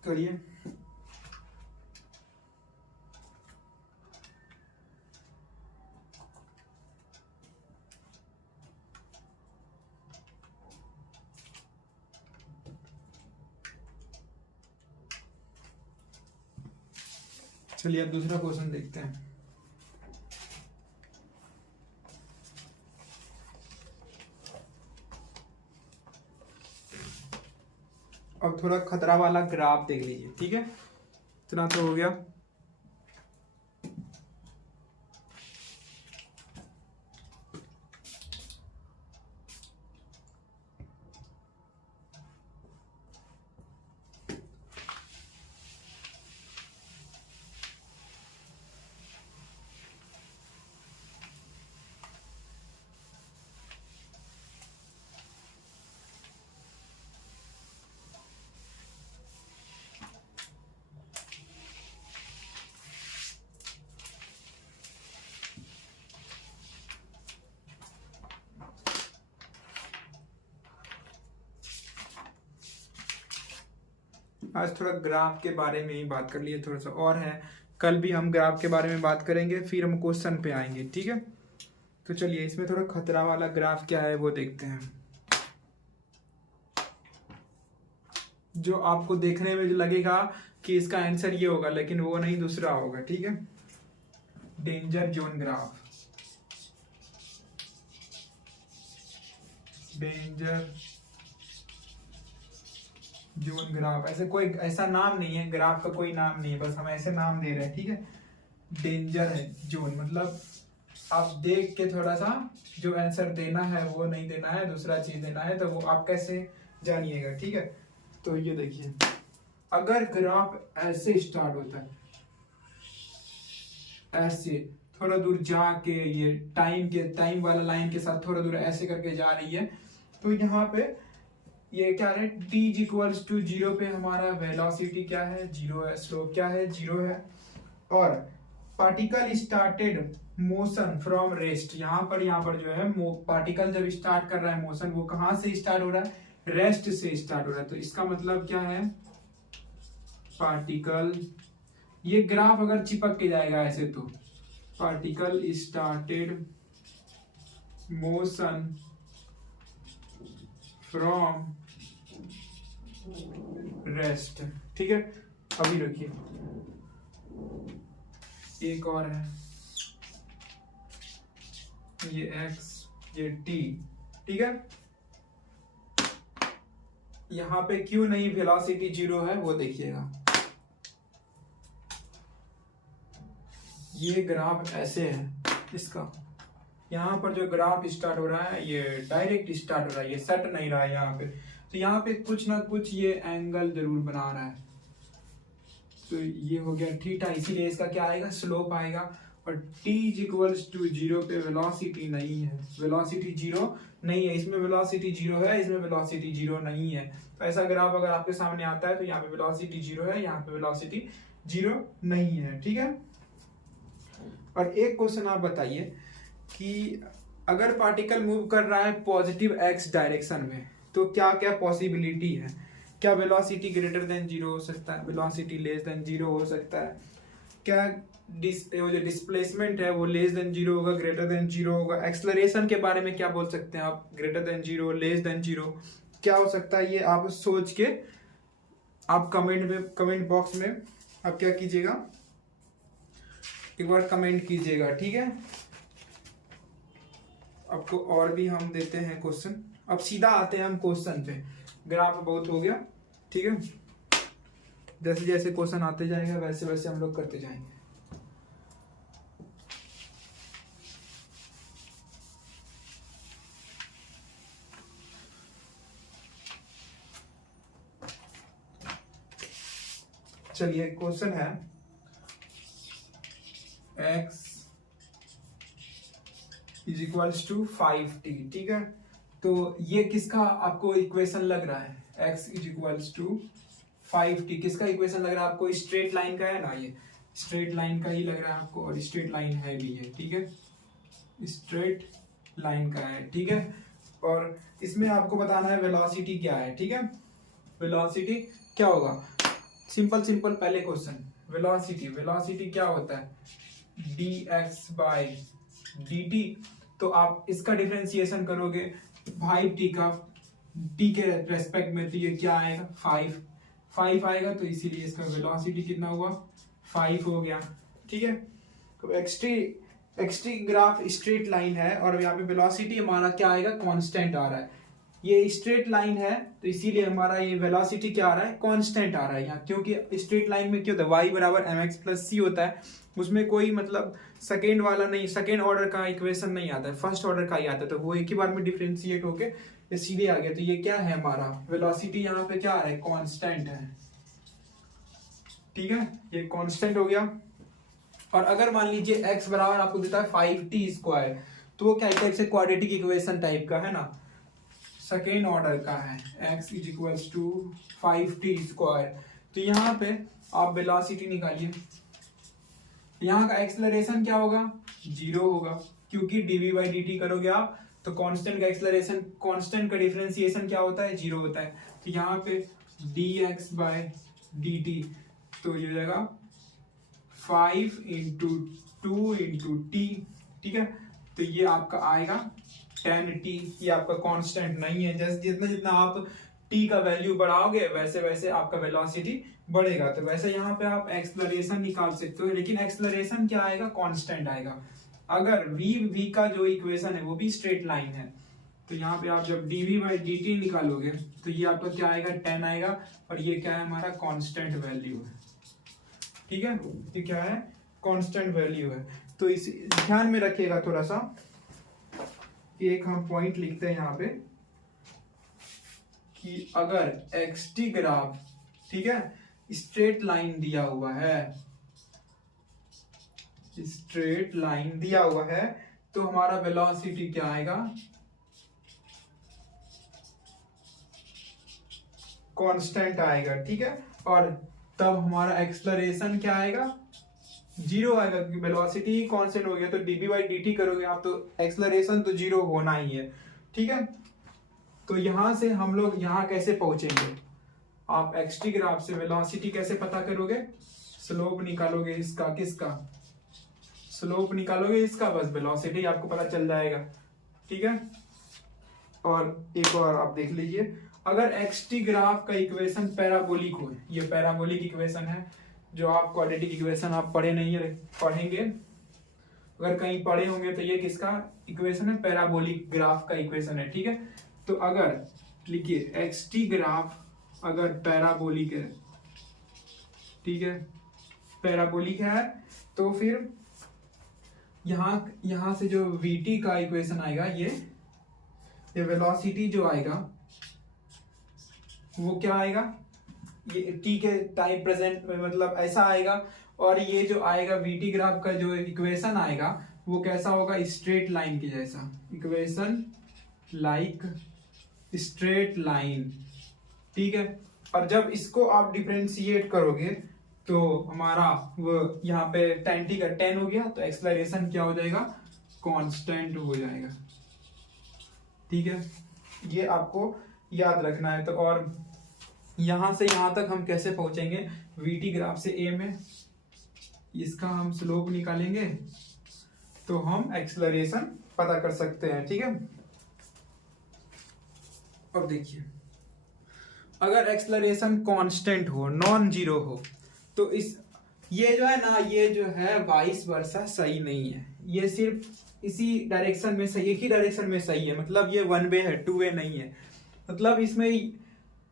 करिए। चलिए अब दूसरा क्वेश्चन देखते हैं। अब थोड़ा खतरा वाला ग्राफ देख लीजिए, ठीक है। इतना तो हो गया। आज थोड़ा ग्राफ के बारे में ही बात कर लिए, थोड़ा सा और है, कल भी हम ग्राफ के बारे में बात करेंगे, फिर हम क्वेश्चन पे आएंगे, ठीक है। तो चलिए इसमें थोड़ा खतरा वाला ग्राफ क्या है वो देखते हैं। जो आपको देखने में जो लगेगा कि इसका आंसर ये होगा, लेकिन वो नहीं, दूसरा होगा, ठीक है। Danger zone graph, danger zone graph, ऐसे कोई ऐसा नाम नहीं है, ग्राफ का कोई नाम नहीं है, बस हम ऐसे नाम दे रहे हैं, ठीक है। डेंजर है जोन, मतलब आप देख के थोड़ा सा जो आंसर देना है वो नहीं देना है, दूसरा चीज देना है, तो वो आप कैसे जानिएगा, ठीक है। तो ये देखिए, अगर ग्राफ ऐसे स्टार्ट होता है, ऐसे थोड़ा दूर जाके ये टाइम वाला लाइन के साथ थोड़ा दूर ऐसे करके जा रही है, तो यहाँ पे ये क्या है, t इक्वल्स टू 0 पे हमारा वेलोसिटी क्या है, 0 है, स्लोप क्या है, 0 है, और particle started motion from rest, यहाँ पर जो है पार्टिकल जब स्टार्ट कर रहा है मोशन, वो कहाँ से स्टार्ट हो रहा है, रेस्ट से स्टार्ट हो रहा है। तो इसका मतलब क्या है, पार्टिकल, ये ग्राफ अगर चिपक के जाएगा ऐसे, तो particle started motion from rest, ठीक है। अभी रखिए, एक और है, ये x, ये t, ठीक है। यहाँ पे क्यों नहीं वेलोसिटी 0 है वो देखिएगा। ये ग्राफ ऐसे है इसका, यहाँ पर जो ग्राफ स्टार्ट हो रहा है ये डायरेक्ट स्टार्ट हो रहा है, ये सेट नहीं रहा है यहाँ पे, तो यहाँ पे कुछ ना कुछ ये एंगल जरूर बना रहा है। तो ये हो गया थीटा, इसीलिए इसका क्या आएगा, स्लोप आएगा। और t इक्वल्स टू 0 पे वेलोसिटी नहीं है, वेलोसिटी 0 नहीं है, इसमें वेलोसिटी 0 है, इसमें वेलोसिटी 0 नहीं है। तो ऐसा ग्राफ अगर आपके सामने आता है तो यहाँ पे वेलोसिटी 0 है, यहाँ पे वेलोसिटी 0 नहीं है, ठीक है। और एक क्वेश्चन आप बताइए कि अगर पार्टिकल मूव कर रहा है पॉजिटिव x डायरेक्शन में, तो क्या क्या पॉसिबिलिटी है, क्या वेलोसिटी ग्रेटर देन 0 हो सकता है, वेलोसिटी लेस देन 0 हो सकता है, क्या जो डिस्प्लेसमेंट है वो लेस देन 0 होगा, ग्रेटर देन 0 होगा, एक्सेलरेशन के बारे में क्या बोल सकते हैं आप, ग्रेटर देन 0, लेस देन 0, क्या हो सकता है, ये आप सोच के आप कमेंट बॉक्स में आप क्या कीजिएगा, एक बार कमेंट कीजिएगा, ठीक है। आपको और भी हम देते हैं क्वेश्चन। अब सीधा आते हैं हम क्वेश्चन पे, ग्राफ बहुत हो गया, ठीक है। जैसे जैसे क्वेश्चन आते जाएगा वैसे वैसे हम लोग करते जाएंगे। चलिए क्वेश्चन है, x is equals to 5t, ठीक है। तो ये किसका आपको इक्वेशन लग रहा है, x is equals to 5t, किसका इक्वेशन लग रहा है आपको, स्ट्रेट लाइन का है ना, ये स्ट्रेट लाइन का ही लग रहा है आपको, और स्ट्रेट लाइन है भी है, ठीक है, स्ट्रेट लाइन का है, ठीक है। और इसमें आपको बताना है वेलोसिटी क्या है, ठीक है। वेलोसिटी क्या होगा, सिंपल पहले क्वेश्चन, वेलोसिटी क्या होता है, dx बाय dt। तो आप इसका डिफरेंशिएशन करोगे 5t का t के रेस्पेक्ट में, तो ये क्या आएगा 5 आएगा, तो इसीलिए इसका वेलोसिटी कितना हुआ 5 हो गया। ठीक है, तो एक्सटी ग्राफ स्ट्रेट लाइन है और यहाँ पे वेलोसिटी हमारा क्या आएगा कांस्टेंट आ रहा है। ये स्ट्रेट लाइन है तो इसीलिए हमारा ये वेलोसिटी क्या आ रहा है कांस्टेंट आ रहा है यहाँ, क्योंकि स्ट्रेट लाइन में क्या होता है y बराबर mx प्लस c होता है, उसमें कोई मतलब सेकेंड वाला नहीं, सेकेंड ऑर्डर का इक्वेशन नहीं आता है, फर्स्ट ऑर्डर का ही आता है, तो वो एक ही बार में डिफरेंशिएट होके ये सीधे आ गया। तो ये क्या है हमारा वेलोसिटी यहाँ पे क्या आ रहा है कांस्टेंट है। ठीक है, ये कांस्टेंट हो गया। और अगर मान लीजिए x बराबर आपको देता है 5t², तो वो क्या टाइप से क्वाड्रेटिक इक्वेशन टाइप का है ना, सेकेंड ऑर्डर का है, x is equals to 5t²। तो यहाँ पे आप वेलोसिटी निकालिए, यहाँ का एक्सेलरेशन क्या होगा 0 होगा, क्योंकि dv बाई dt करोगे आप तो कांस्टेंट का एक्सेलरेशन, कांस्टेंट का डिफरेंशिएशन क्या होता है 0 होता है। तो यहाँ पे dx बाय dt, तो ये हो जाएगा 5 इंटू 2 इंटू टी। ठीक है, तो ये आपका आएगा 10t। ये आपका कांस्टेंट नहीं है, जैसे जितना जितना आप t का वैल्यू बढ़ाओगे वैसे वैसे आपका वेलोसिटी बढ़ेगा। तो वैसे यहाँ पे आप एक्सेलरेशन निकाल सकते हो, लेकिन एक्सेलरेशन क्या आएगा कांस्टेंट आएगा। अगर v का जो इक्वेशन है वो भी स्ट्रेट लाइन है, तो यहाँ पे आप जब dv बाई dt निकालोगे तो ये आपका क्या आएगा 10 आएगा, और ये क्या है हमारा कांस्टेंट वैल्यू है। ठीक है, ये क्या है कांस्टेंट वैल्यू है। तो इस ध्यान में रखिएगा थोड़ा सा, एक हम पॉइंट लिखते हैं यहाँ पे कि अगर xt ग्राफ, ठीक है, स्ट्रेट लाइन दिया हुआ है, स्ट्रेट लाइन दिया हुआ है, तो हमारा वेलोसिटी क्या आएगा कांस्टेंट आएगा। ठीक है, और तब हमारा एक्सेलरेशन क्या आएगा 0 आएगा, क्योंकि वेलोसिटी कांस्टेंट हो गया। तो dv बाई dt करोगे आप तो एक्सेलरेशन तो 0 होना ही है। ठीक है, तो यहां से हम लोग यहाँ कैसे पहुंचेंगे, आप xt ग्राफ से वेलोसिटी कैसे पता करोगे, स्लोप निकालोगे इसका, किसका स्लोप निकालोगे इसका, बस वेलोसिटी आपको पता चल जाएगा। ठीक है, और एक और आप देख लीजिए, अगर xt ग्राफ का इक्वेशन पैराबोलिक हो, ये पैराबोलिक इक्वेशन है, जो आप क्वाड्रेटिक इक्वेशन आप पढ़े नहीं है, पढ़ेंगे, अगर कहीं पढ़े होंगे तो ये किसका इक्वेशन है, पैराबोलिक ग्राफ का इक्वेशन है। ठीक है, तो अगर लिखिए xt ग्राफ अगर पैराबोलिक है, ठीक है, पैराबोलिक है, तो फिर यहां से जो vt का इक्वेशन आएगा, ये वेलोसिटी जो आएगा वो क्या आएगा, ये t के टाइम प्रेजेंट में मतलब ऐसा आएगा, और ये जो आएगा vt ग्राफ का जो इक्वेशन आएगा वो कैसा होगा स्ट्रेट लाइन के जैसा, इक्वेशन लाइक स्ट्रेट लाइन। ठीक है, और जब इसको आप डिफरेंशिएट करोगे तो हमारा वो यहाँ पे tan t का 10 हो गया, तो एक्सेलरेशन क्या हो जाएगा कांस्टेंट हो जाएगा। ठीक है, ये आपको याद रखना है। तो और यहां से यहां तक हम कैसे पहुंचेंगे, vt ग्राफ से a में इसका हम स्लोप निकालेंगे तो हम एक्सेलरेशन पता कर सकते हैं। ठीक है, और देखिए अगर एक्सेलरेशन कांस्टेंट हो, नॉन जीरो हो, तो इस ये जो है ना, ये जो है वाइस वर्सा सही नहीं है, ये सिर्फ इसी डायरेक्शन में सही, एक ही डायरेक्शन में सही है, मतलब ये वन वे है, टू वे नहीं है। मतलब इसमें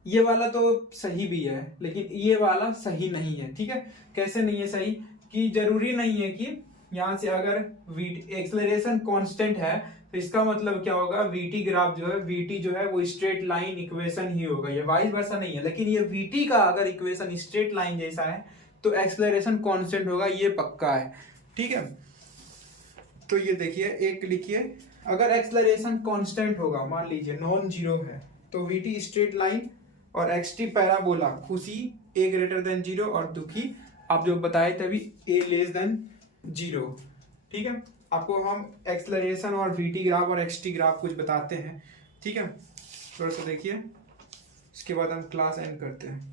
ये वाला तो सही भी है लेकिन ये वाला सही नहीं है। ठीक है, कैसे नहीं है सही, कि जरूरी नहीं है कि यहाँ से अगर एक्सेलरेशन कांस्टेंट है तो इसका मतलब क्या होगा, vt ग्राफ जो है, vt जो है वो स्ट्रेट लाइन इक्वेशन ही होगा, ये वाइस वर्सा नहीं है। लेकिन ये vt का अगर इक्वेशन स्ट्रेट लाइन जैसा है तो एक्सेलरेशन कांस्टेंट होगा, ये पक्का है। ठीक है, तो ये देखिए, एक लिखिए, अगर एक्सेलरेशन कांस्टेंट होगा, मान लीजिए नॉन जीरो है, तो vt स्ट्रेट लाइन और xt पैराबोला, खुशी a ग्रेटर देन 0 और दुखी आप जो बताए तभी a लेस देन 0। ठीक है, आपको हम एक्सेलरेशन और vt ग्राफ और xt ग्राफ कुछ बताते हैं। ठीक है, थोड़ा सा देखिए, इसके बाद हम क्लास एंड करते हैं।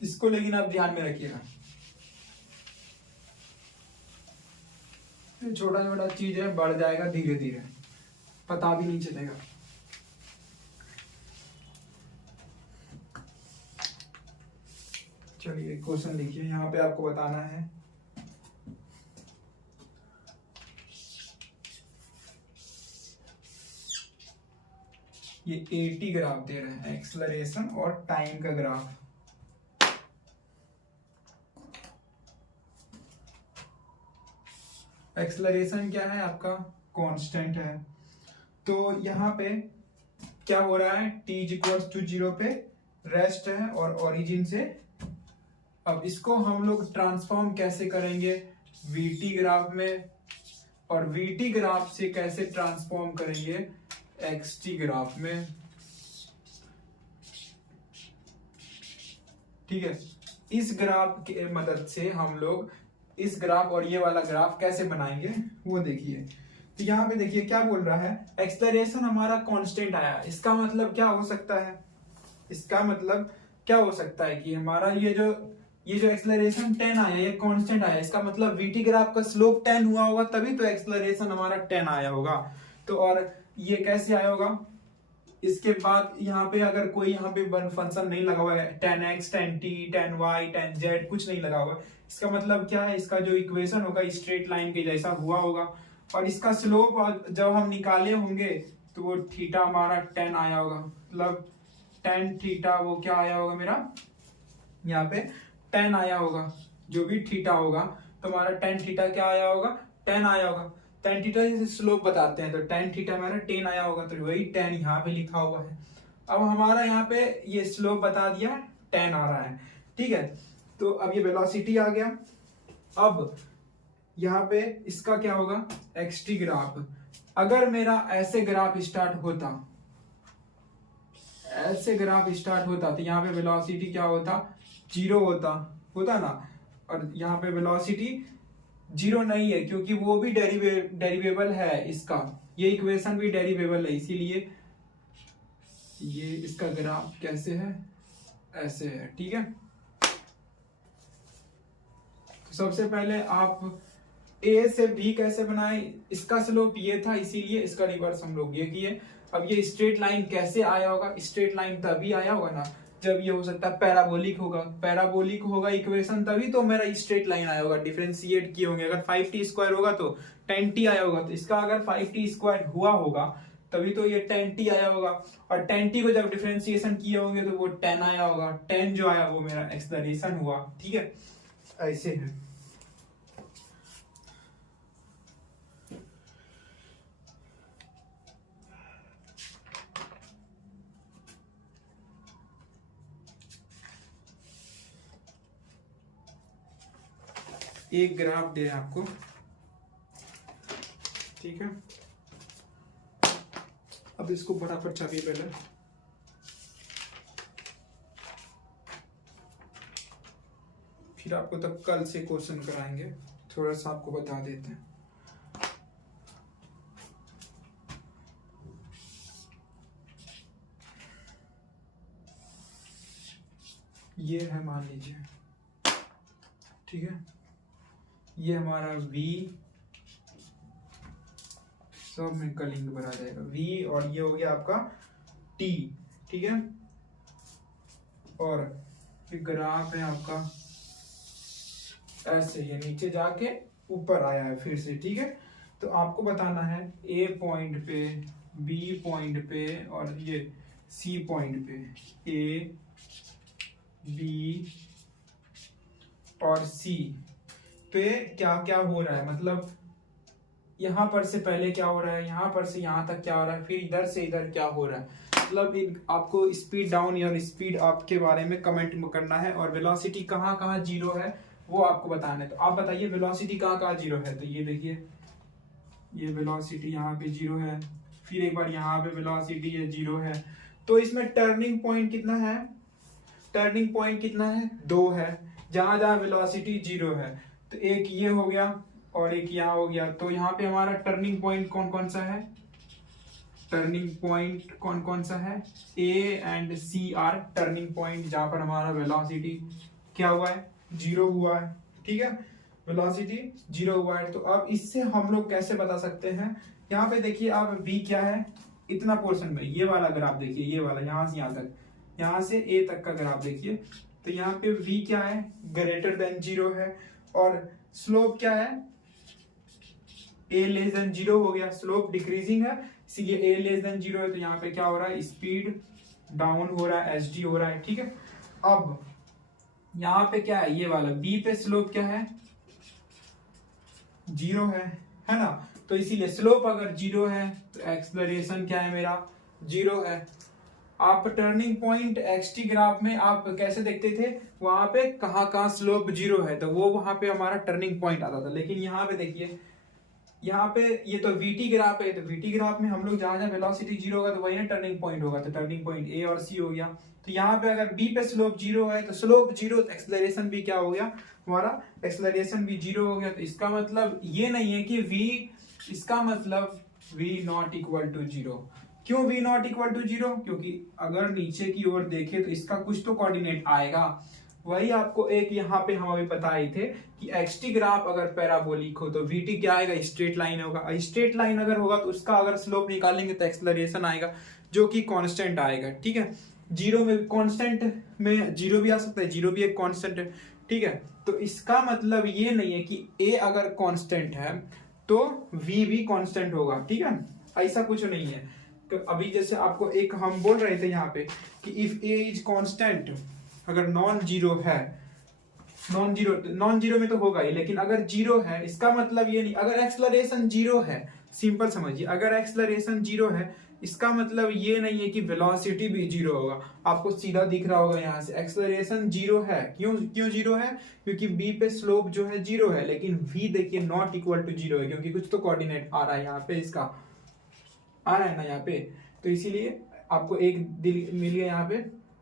इसको लेकिन आप ध्यान में रखिएगा, छोटा छोटा चीज है, बढ़ जाएगा धीरे धीरे, पता भी नहीं चलेगा। चलिए क्वेश्चन लिखिए, यहाँ पे आपको बताना है ये 80 ग्राफ दे रहे हैं, एक्सलरेशन और टाइम का ग्राफ। एक्सलरेशन क्या है आपका, कांस्टेंट है। तो यहाँ पे क्या हो रहा है, t इक्वल्स टू 0 पे रेस्ट है और ओरिजिन से। अब इसको हम लोग ट्रांसफॉर्म कैसे करेंगे vt ग्राफ में, और vt ग्राफ से कैसे ट्रांसफॉर्म करेंगे xt ग्राफ में। ठीक है, इस ग्राफ के मदद से हम लोग इस ग्राफ और ये वाला ग्राफ कैसे बनाएंगे वो देखिए। तो यहाँ पे देखिए क्या बोल रहा है, एक्सलरेशन हमारा कांस्टेंट आया, इसका मतलब क्या हो सकता है, इसका मतलब क्या हो सकता है कि हमारा ये जो एक्सलरेशन 10 आया, ये कांस्टेंट आया, इसका मतलब vt ग्राफ का स्लोप 10 हुआ होगा, तभी तो एक्सलरेशन हमारा 10 आया होगा। तो और ये कैसे आया होगा, इसके बाद यहाँ पे अगर कोई यहाँ पे फंक्शन नहीं लगा हुआ है, 10x 10t 10y 10z कुछ नहीं लगा हुआ, इसका मतलब क्या है, इसका जो इक्वेशन होगा स्ट्रेट लाइन के जैसा हुआ होगा, और इसका स्लोप जब हम निकाले होंगे तो वो थीटा हमारा 10 आया होगा, मतलब 10 थीटा वो क्या आया होगा मेरा, यहाँ पे 10 आया होगा, जो भी थीटा होगा तो हमारा 10 थीटा क्या आया होगा, 10 आया होगा। 10 थीटा से स्लोप बताते हैं, तो 10 थीटा हमारा 10 आया होगा, तो वही 10 यहाँ पे लिखा हुआ है। अब हमारा यहाँ पे ये स्लोप बता दिया 10 आ रहा है, ठीक है। तो अब ये वेलोसिटी आ गया। अब यहाँ पे इसका क्या होगा, xt ग्राफ। अगर मेरा ऐसे ग्राफ स्टार्ट होता, ऐसे ग्राफ स्टार्ट होता तो यहाँ पे वेलोसिटी क्या होता, 0 होता ना, और यहाँ पे वेलोसिटी 0 नहीं है क्योंकि वो भी डेरिवेबल है इसका, ये इक्वेशन भी डेरिवेबल है, इसीलिए ये इसका ग्राफ कैसे है, ऐसे है, ठीक है। तो सबसे पहले आप a से b कैसे बनाए, इसका स्लोप ये था इसीलिए इसका रिवर्स हम लोग ये किए। अब ये स्ट्रेट लाइन कैसे आया होगा, स्ट्रेट लाइन तभी आया होगा ना जब ये हो सकता है पैराबोलिक होगा इक्वेशन, तभी तो मेरा स्ट्रेट लाइन आया होगा, डिफरेंशिएट किए होंगे। अगर 5t² होगा तो 10t आया होगा, तो इसका अगर 5t² हुआ होगा तभी तो ये 10t आया होगा, और 10t को जब डिफरेंशिएशन किए होंगे तो वो 10 आया होगा, 10 जो आया वो मेरा एक्सलरेशन हुआ, ठीक है। ऐसे है। एक ग्राफ दे आपको, ठीक है। अब इसको बराबर छापिए पहले, फिर आपको तब कल से क्वेश्चन कराएंगे, थोड़ा सा आपको बता देते हैं। ये है मान लीजिए, ठीक है, ये हमारा v, सब में कलिंग बना जाएगा v, और ये हो गया आपका t, ठीक है। और फिर ग्राफ है आपका ऐसे, ये नीचे जाके ऊपर आया है फिर से, ठीक है। तो आपको बताना है a पॉइंट पे, b पॉइंट पे और ये c पॉइंट पे, a b और c पे क्या क्या हो रहा है, मतलब यहाँ पर से पहले क्या हो रहा है, यहाँ पर से यहाँ तक क्या हो रहा है, फिर इधर से इधर क्या हो रहा है, मतलब आपको स्पीड डाउन या स्पीड अप के बारे में कमेंट करना है, और वेलोसिटी कहाँ कहाँ 0 है वो आपको बताना है। तो आप बताइए वेलोसिटी कहाँ कहाँ 0 है, तो ये देखिए ये वेलोसिटी यहाँ पे 0 है, फिर एक बार यहाँ पे वेलोसिटी ये 0 है। तो इसमें टर्निंग पॉइंट कितना है, टर्निंग पॉइंट कितना है, 2 है, जहां जहां वेलोसिटी 0 है। तो एक ये हो गया और एक यहाँ हो गया। तो यहाँ पे हमारा टर्निंग पॉइंट कौन कौन सा है, टर्निंग पॉइंट कौन कौन सा है, A and C are turning point, जहां पर हमारा वेलोसिटी क्या हुआ है, 0 हुआ है, ठीक है, वेलोसिटी 0 हुआ है। तो अब इससे हम लोग कैसे बता सकते हैं, यहाँ पे देखिए अब v क्या है, इतना पोर्शन में, ये वाला ग्राफ देखिए, ये वाला यहाँ से यहाँ तक, यहाँ से a तक का ग्राफ देखिए, तो यहाँ पे v क्या है, ग्रेटर देन 0 है, और स्लोप क्या है, a लेस देन 0 हो गया, स्लोप डिक्रीजिंग है, इसीलिए a लेस देन 0 है, तो यहाँ पे क्या हो रहा है, स्पीड डाउन हो रहा है, hd हो रहा है, ठीक है। अब यहाँ पे क्या है, ये वाला b पे स्लोप क्या है, 0 है ना, तो इसीलिए स्लोप अगर 0 है तो एक्सेलरेशन क्या है मेरा, 0 है। आप टर्निंग पॉइंट xt ग्राफ में आप कैसे देखते थे, वहां पे कहाँ स्लोप 0 है, तो वो वहां पे हमारा टर्निंग पॉइंट आता था। लेकिन यहाँ पे देखिए, यहाँ पे ये तो vt ग्राफ है, तो vt ग्राफ में हम लोग जहां जहां वेलोसिटी 0 होगा तो वही ना टर्निंग पॉइंट होगा, तो टर्निंग पॉइंट a और c हो गया। तो यहाँ पे अगर b पे स्लोप 0 है तो स्लोप 0, तो एक्सेलरेशन भी क्या हो गया, हमारा एक्सेलरेशन भी 0 हो गया। तो इसका मतलब ये नहीं है कि v, इसका मतलब v नॉट इक्वल टू 0। क्यों v नॉट इक्वल टू 0, क्योंकि अगर नीचे की ओर देखे तो इसका कुछ तो कोऑर्डिनेट आएगा। वही आपको एक यहाँ पे हम अभी बताए थे कि xt ग्राफ अगर पैराबोलिक हो तो vt क्या आएगा, स्ट्रेट लाइन होगा। स्ट्रेट लाइन अगर होगा तो उसका अगर स्लोप निकालेंगे तो एक्सेलरेशन आएगा जो कि कांस्टेंट आएगा, ठीक है। 0 में कांस्टेंट में 0 भी आ सकता है, 0 भी एक कांस्टेंट है, ठीक है। तो इसका मतलब ये नहीं है कि a अगर कांस्टेंट है तो v भी कांस्टेंट होगा, ठीक है, ऐसा कुछ नहीं है। तो अभी जैसे आपको एक हम बोल रहे थे यहाँ पे कि इफ a इज कांस्टेंट, अगर नॉन जीरो है, नॉन जीरो में तो होगा ही, लेकिन अगर 0 है इसका मतलब ये नहीं, अगर एक्सेलरेशन 0 है, सिंपल समझिए, अगर एक्सेलरेशन 0 है इसका मतलब ये नहीं है कि वेलोसिटी भी 0 होगा। आपको सीधा दिख रहा होगा यहाँ से, एक्सेलरेशन 0 है, क्यों 0 है, क्योंकि b पे स्लोप जो है 0 है, लेकिन v देखिए नॉट इक्वल टू 0 है, क्योंकि कुछ तो कोऑर्डिनेट आ रहा है यहाँ पे, इसका आ रहा है ना यहाँ पे, तो इसीलिए आपको एक मिल गया यहाँ पे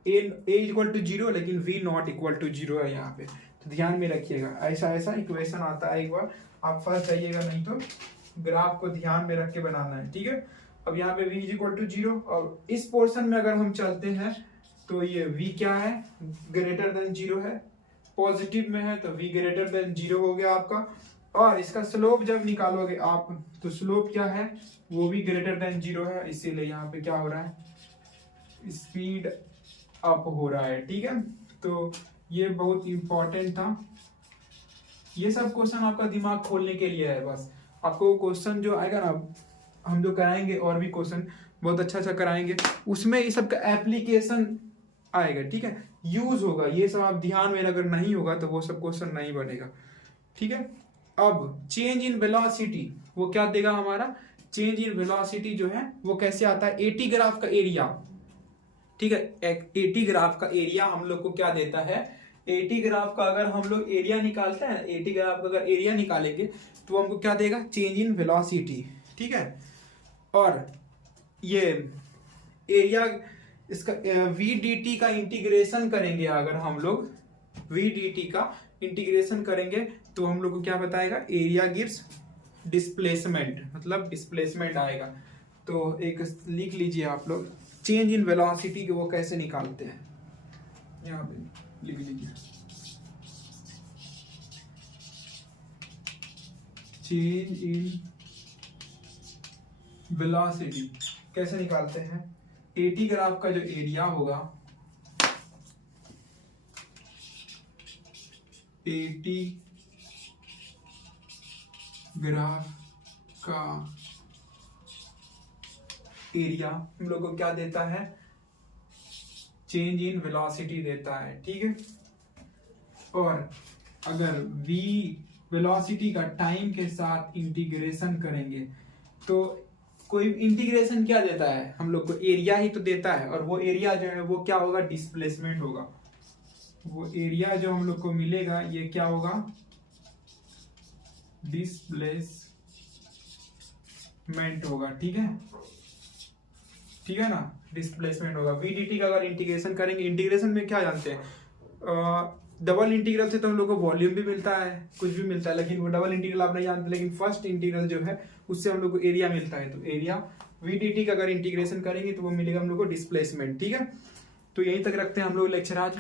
a इक्वल टू 0, लेकिन v नॉट इक्वल टू 0 है यहाँ पे। तो ध्यान में रखिएगा, ऐसा इक्वेशन आता है, एक बार आप फंस जाइएगा, नहीं तो ग्राफ को ध्यान में रख के बनाना है, ठीक है। अब यहाँ पे v इज इक्वल टू 0, और इस पोर्शन में अगर हम चलते हैं तो ये v क्या है, ग्रेटर देन 0 है, पॉजिटिव में है तो v ग्रेटर देन 0 हो गया आपका। और इसका स्लोप जब निकालोगे आप तो स्लोप क्या है, वो भी ग्रेटर देन 0 है, इसीलिए यहाँ पे क्या हो रहा है, स्पीड अप हो रहा है, ठीक है। तो ये बहुत इंपॉर्टेंट था, ये सब क्वेश्चन आपका दिमाग खोलने के लिए है। बस आपको क्वेश्चन जो आएगा ना, हम जो कराएंगे और भी क्वेश्चन बहुत अच्छा कराएंगे, उसमें ये सब का एप्लीकेशन आएगा, ठीक है, यूज होगा। ये सब आप ध्यान में अगर नहीं होगा तो वो सब क्वेश्चन नहीं बनेगा, ठीक है। अब चेंज इन वेलोसिटी वो क्या देगा हमारा, चेंज इन वेलोसिटी जो है वो कैसे आता है, एटी ग्राफ का एरिया, ठीक है। एटी ग्राफ का एरिया हम लोग को क्या देता है, एटी ग्राफ का अगर हम लोग एरिया निकालते हैं, एटी ग्राफ का अगर एरिया निकालेंगे तो हमको क्या देगा, चेंज इन वेलोसिटी, ठीक है। और ये एरिया इसका VDT का इंटीग्रेशन करेंगे, अगर हम लोग VDT का इंटीग्रेशन करेंगे तो हम लोग को क्या बताएगा, एरिया गिव्स डिस्प्लेसमेंट, मतलब डिस्प्लेसमेंट आएगा। तो एक लिख लीजिए आप लोग, चेंज इन वेलोसिटी को वो कैसे निकालते हैं, यहाँ पे लिख लीजिए, चेंज इन वेलोसिटी कैसे निकालते हैं। एटी ग्राफ का जो एरिया होगा, एटी ग्राफ का एरिया हम लोग को क्या देता है, चेंज इन वेलोसिटी देता है, ठीक है। और अगर v वेलोसिटी का टाइम के साथ इंटीग्रेशन करेंगे तो कोई इंटीग्रेशन क्या देता है हम लोग को, एरिया ही तो देता है, और वो एरिया जो है वो क्या होगा, डिस्प्लेसमेंट होगा। वो एरिया जो हम लोग को मिलेगा ये क्या होगा, डिस्प्लेसमेंट होगा, ठीक है, ठीक है ना, डिस्प्लेसमेंट होगा। VDT का अगर इंटीग्रेशन करेंगे, इंटीग्रेशन में क्या जानते हैं, डबल इंटीग्रल से तो हम लोग को वॉल्यूम भी मिलता है, कुछ भी मिलता है, लेकिन वो डबल इंटीग्रल आप नहीं जानते, लेकिन फर्स्ट इंटीग्रल जो है उससे हम लोग को एरिया मिलता है। तो एरिया VDT का अगर इंटीग्रेशन करेंगे तो वो मिलेगा हम लोग को डिस्प्लेसमेंट, ठीक है। तो यहीं तक रखते हैं हम लोग लेक्चर आज,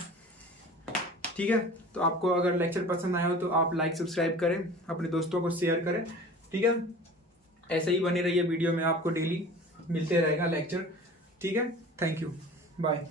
ठीक है। तो तो आपको अगर लेक्चर पसंद आया हो तो आप लाइक सब्सक्राइब करें, अपने दोस्तों को शेयर करें, ठीक है। ऐसे ही बने रहिए वीडियो में, आपको डेली मिलते रहेगा लेक्चर, ठीक है। Thank you, bye.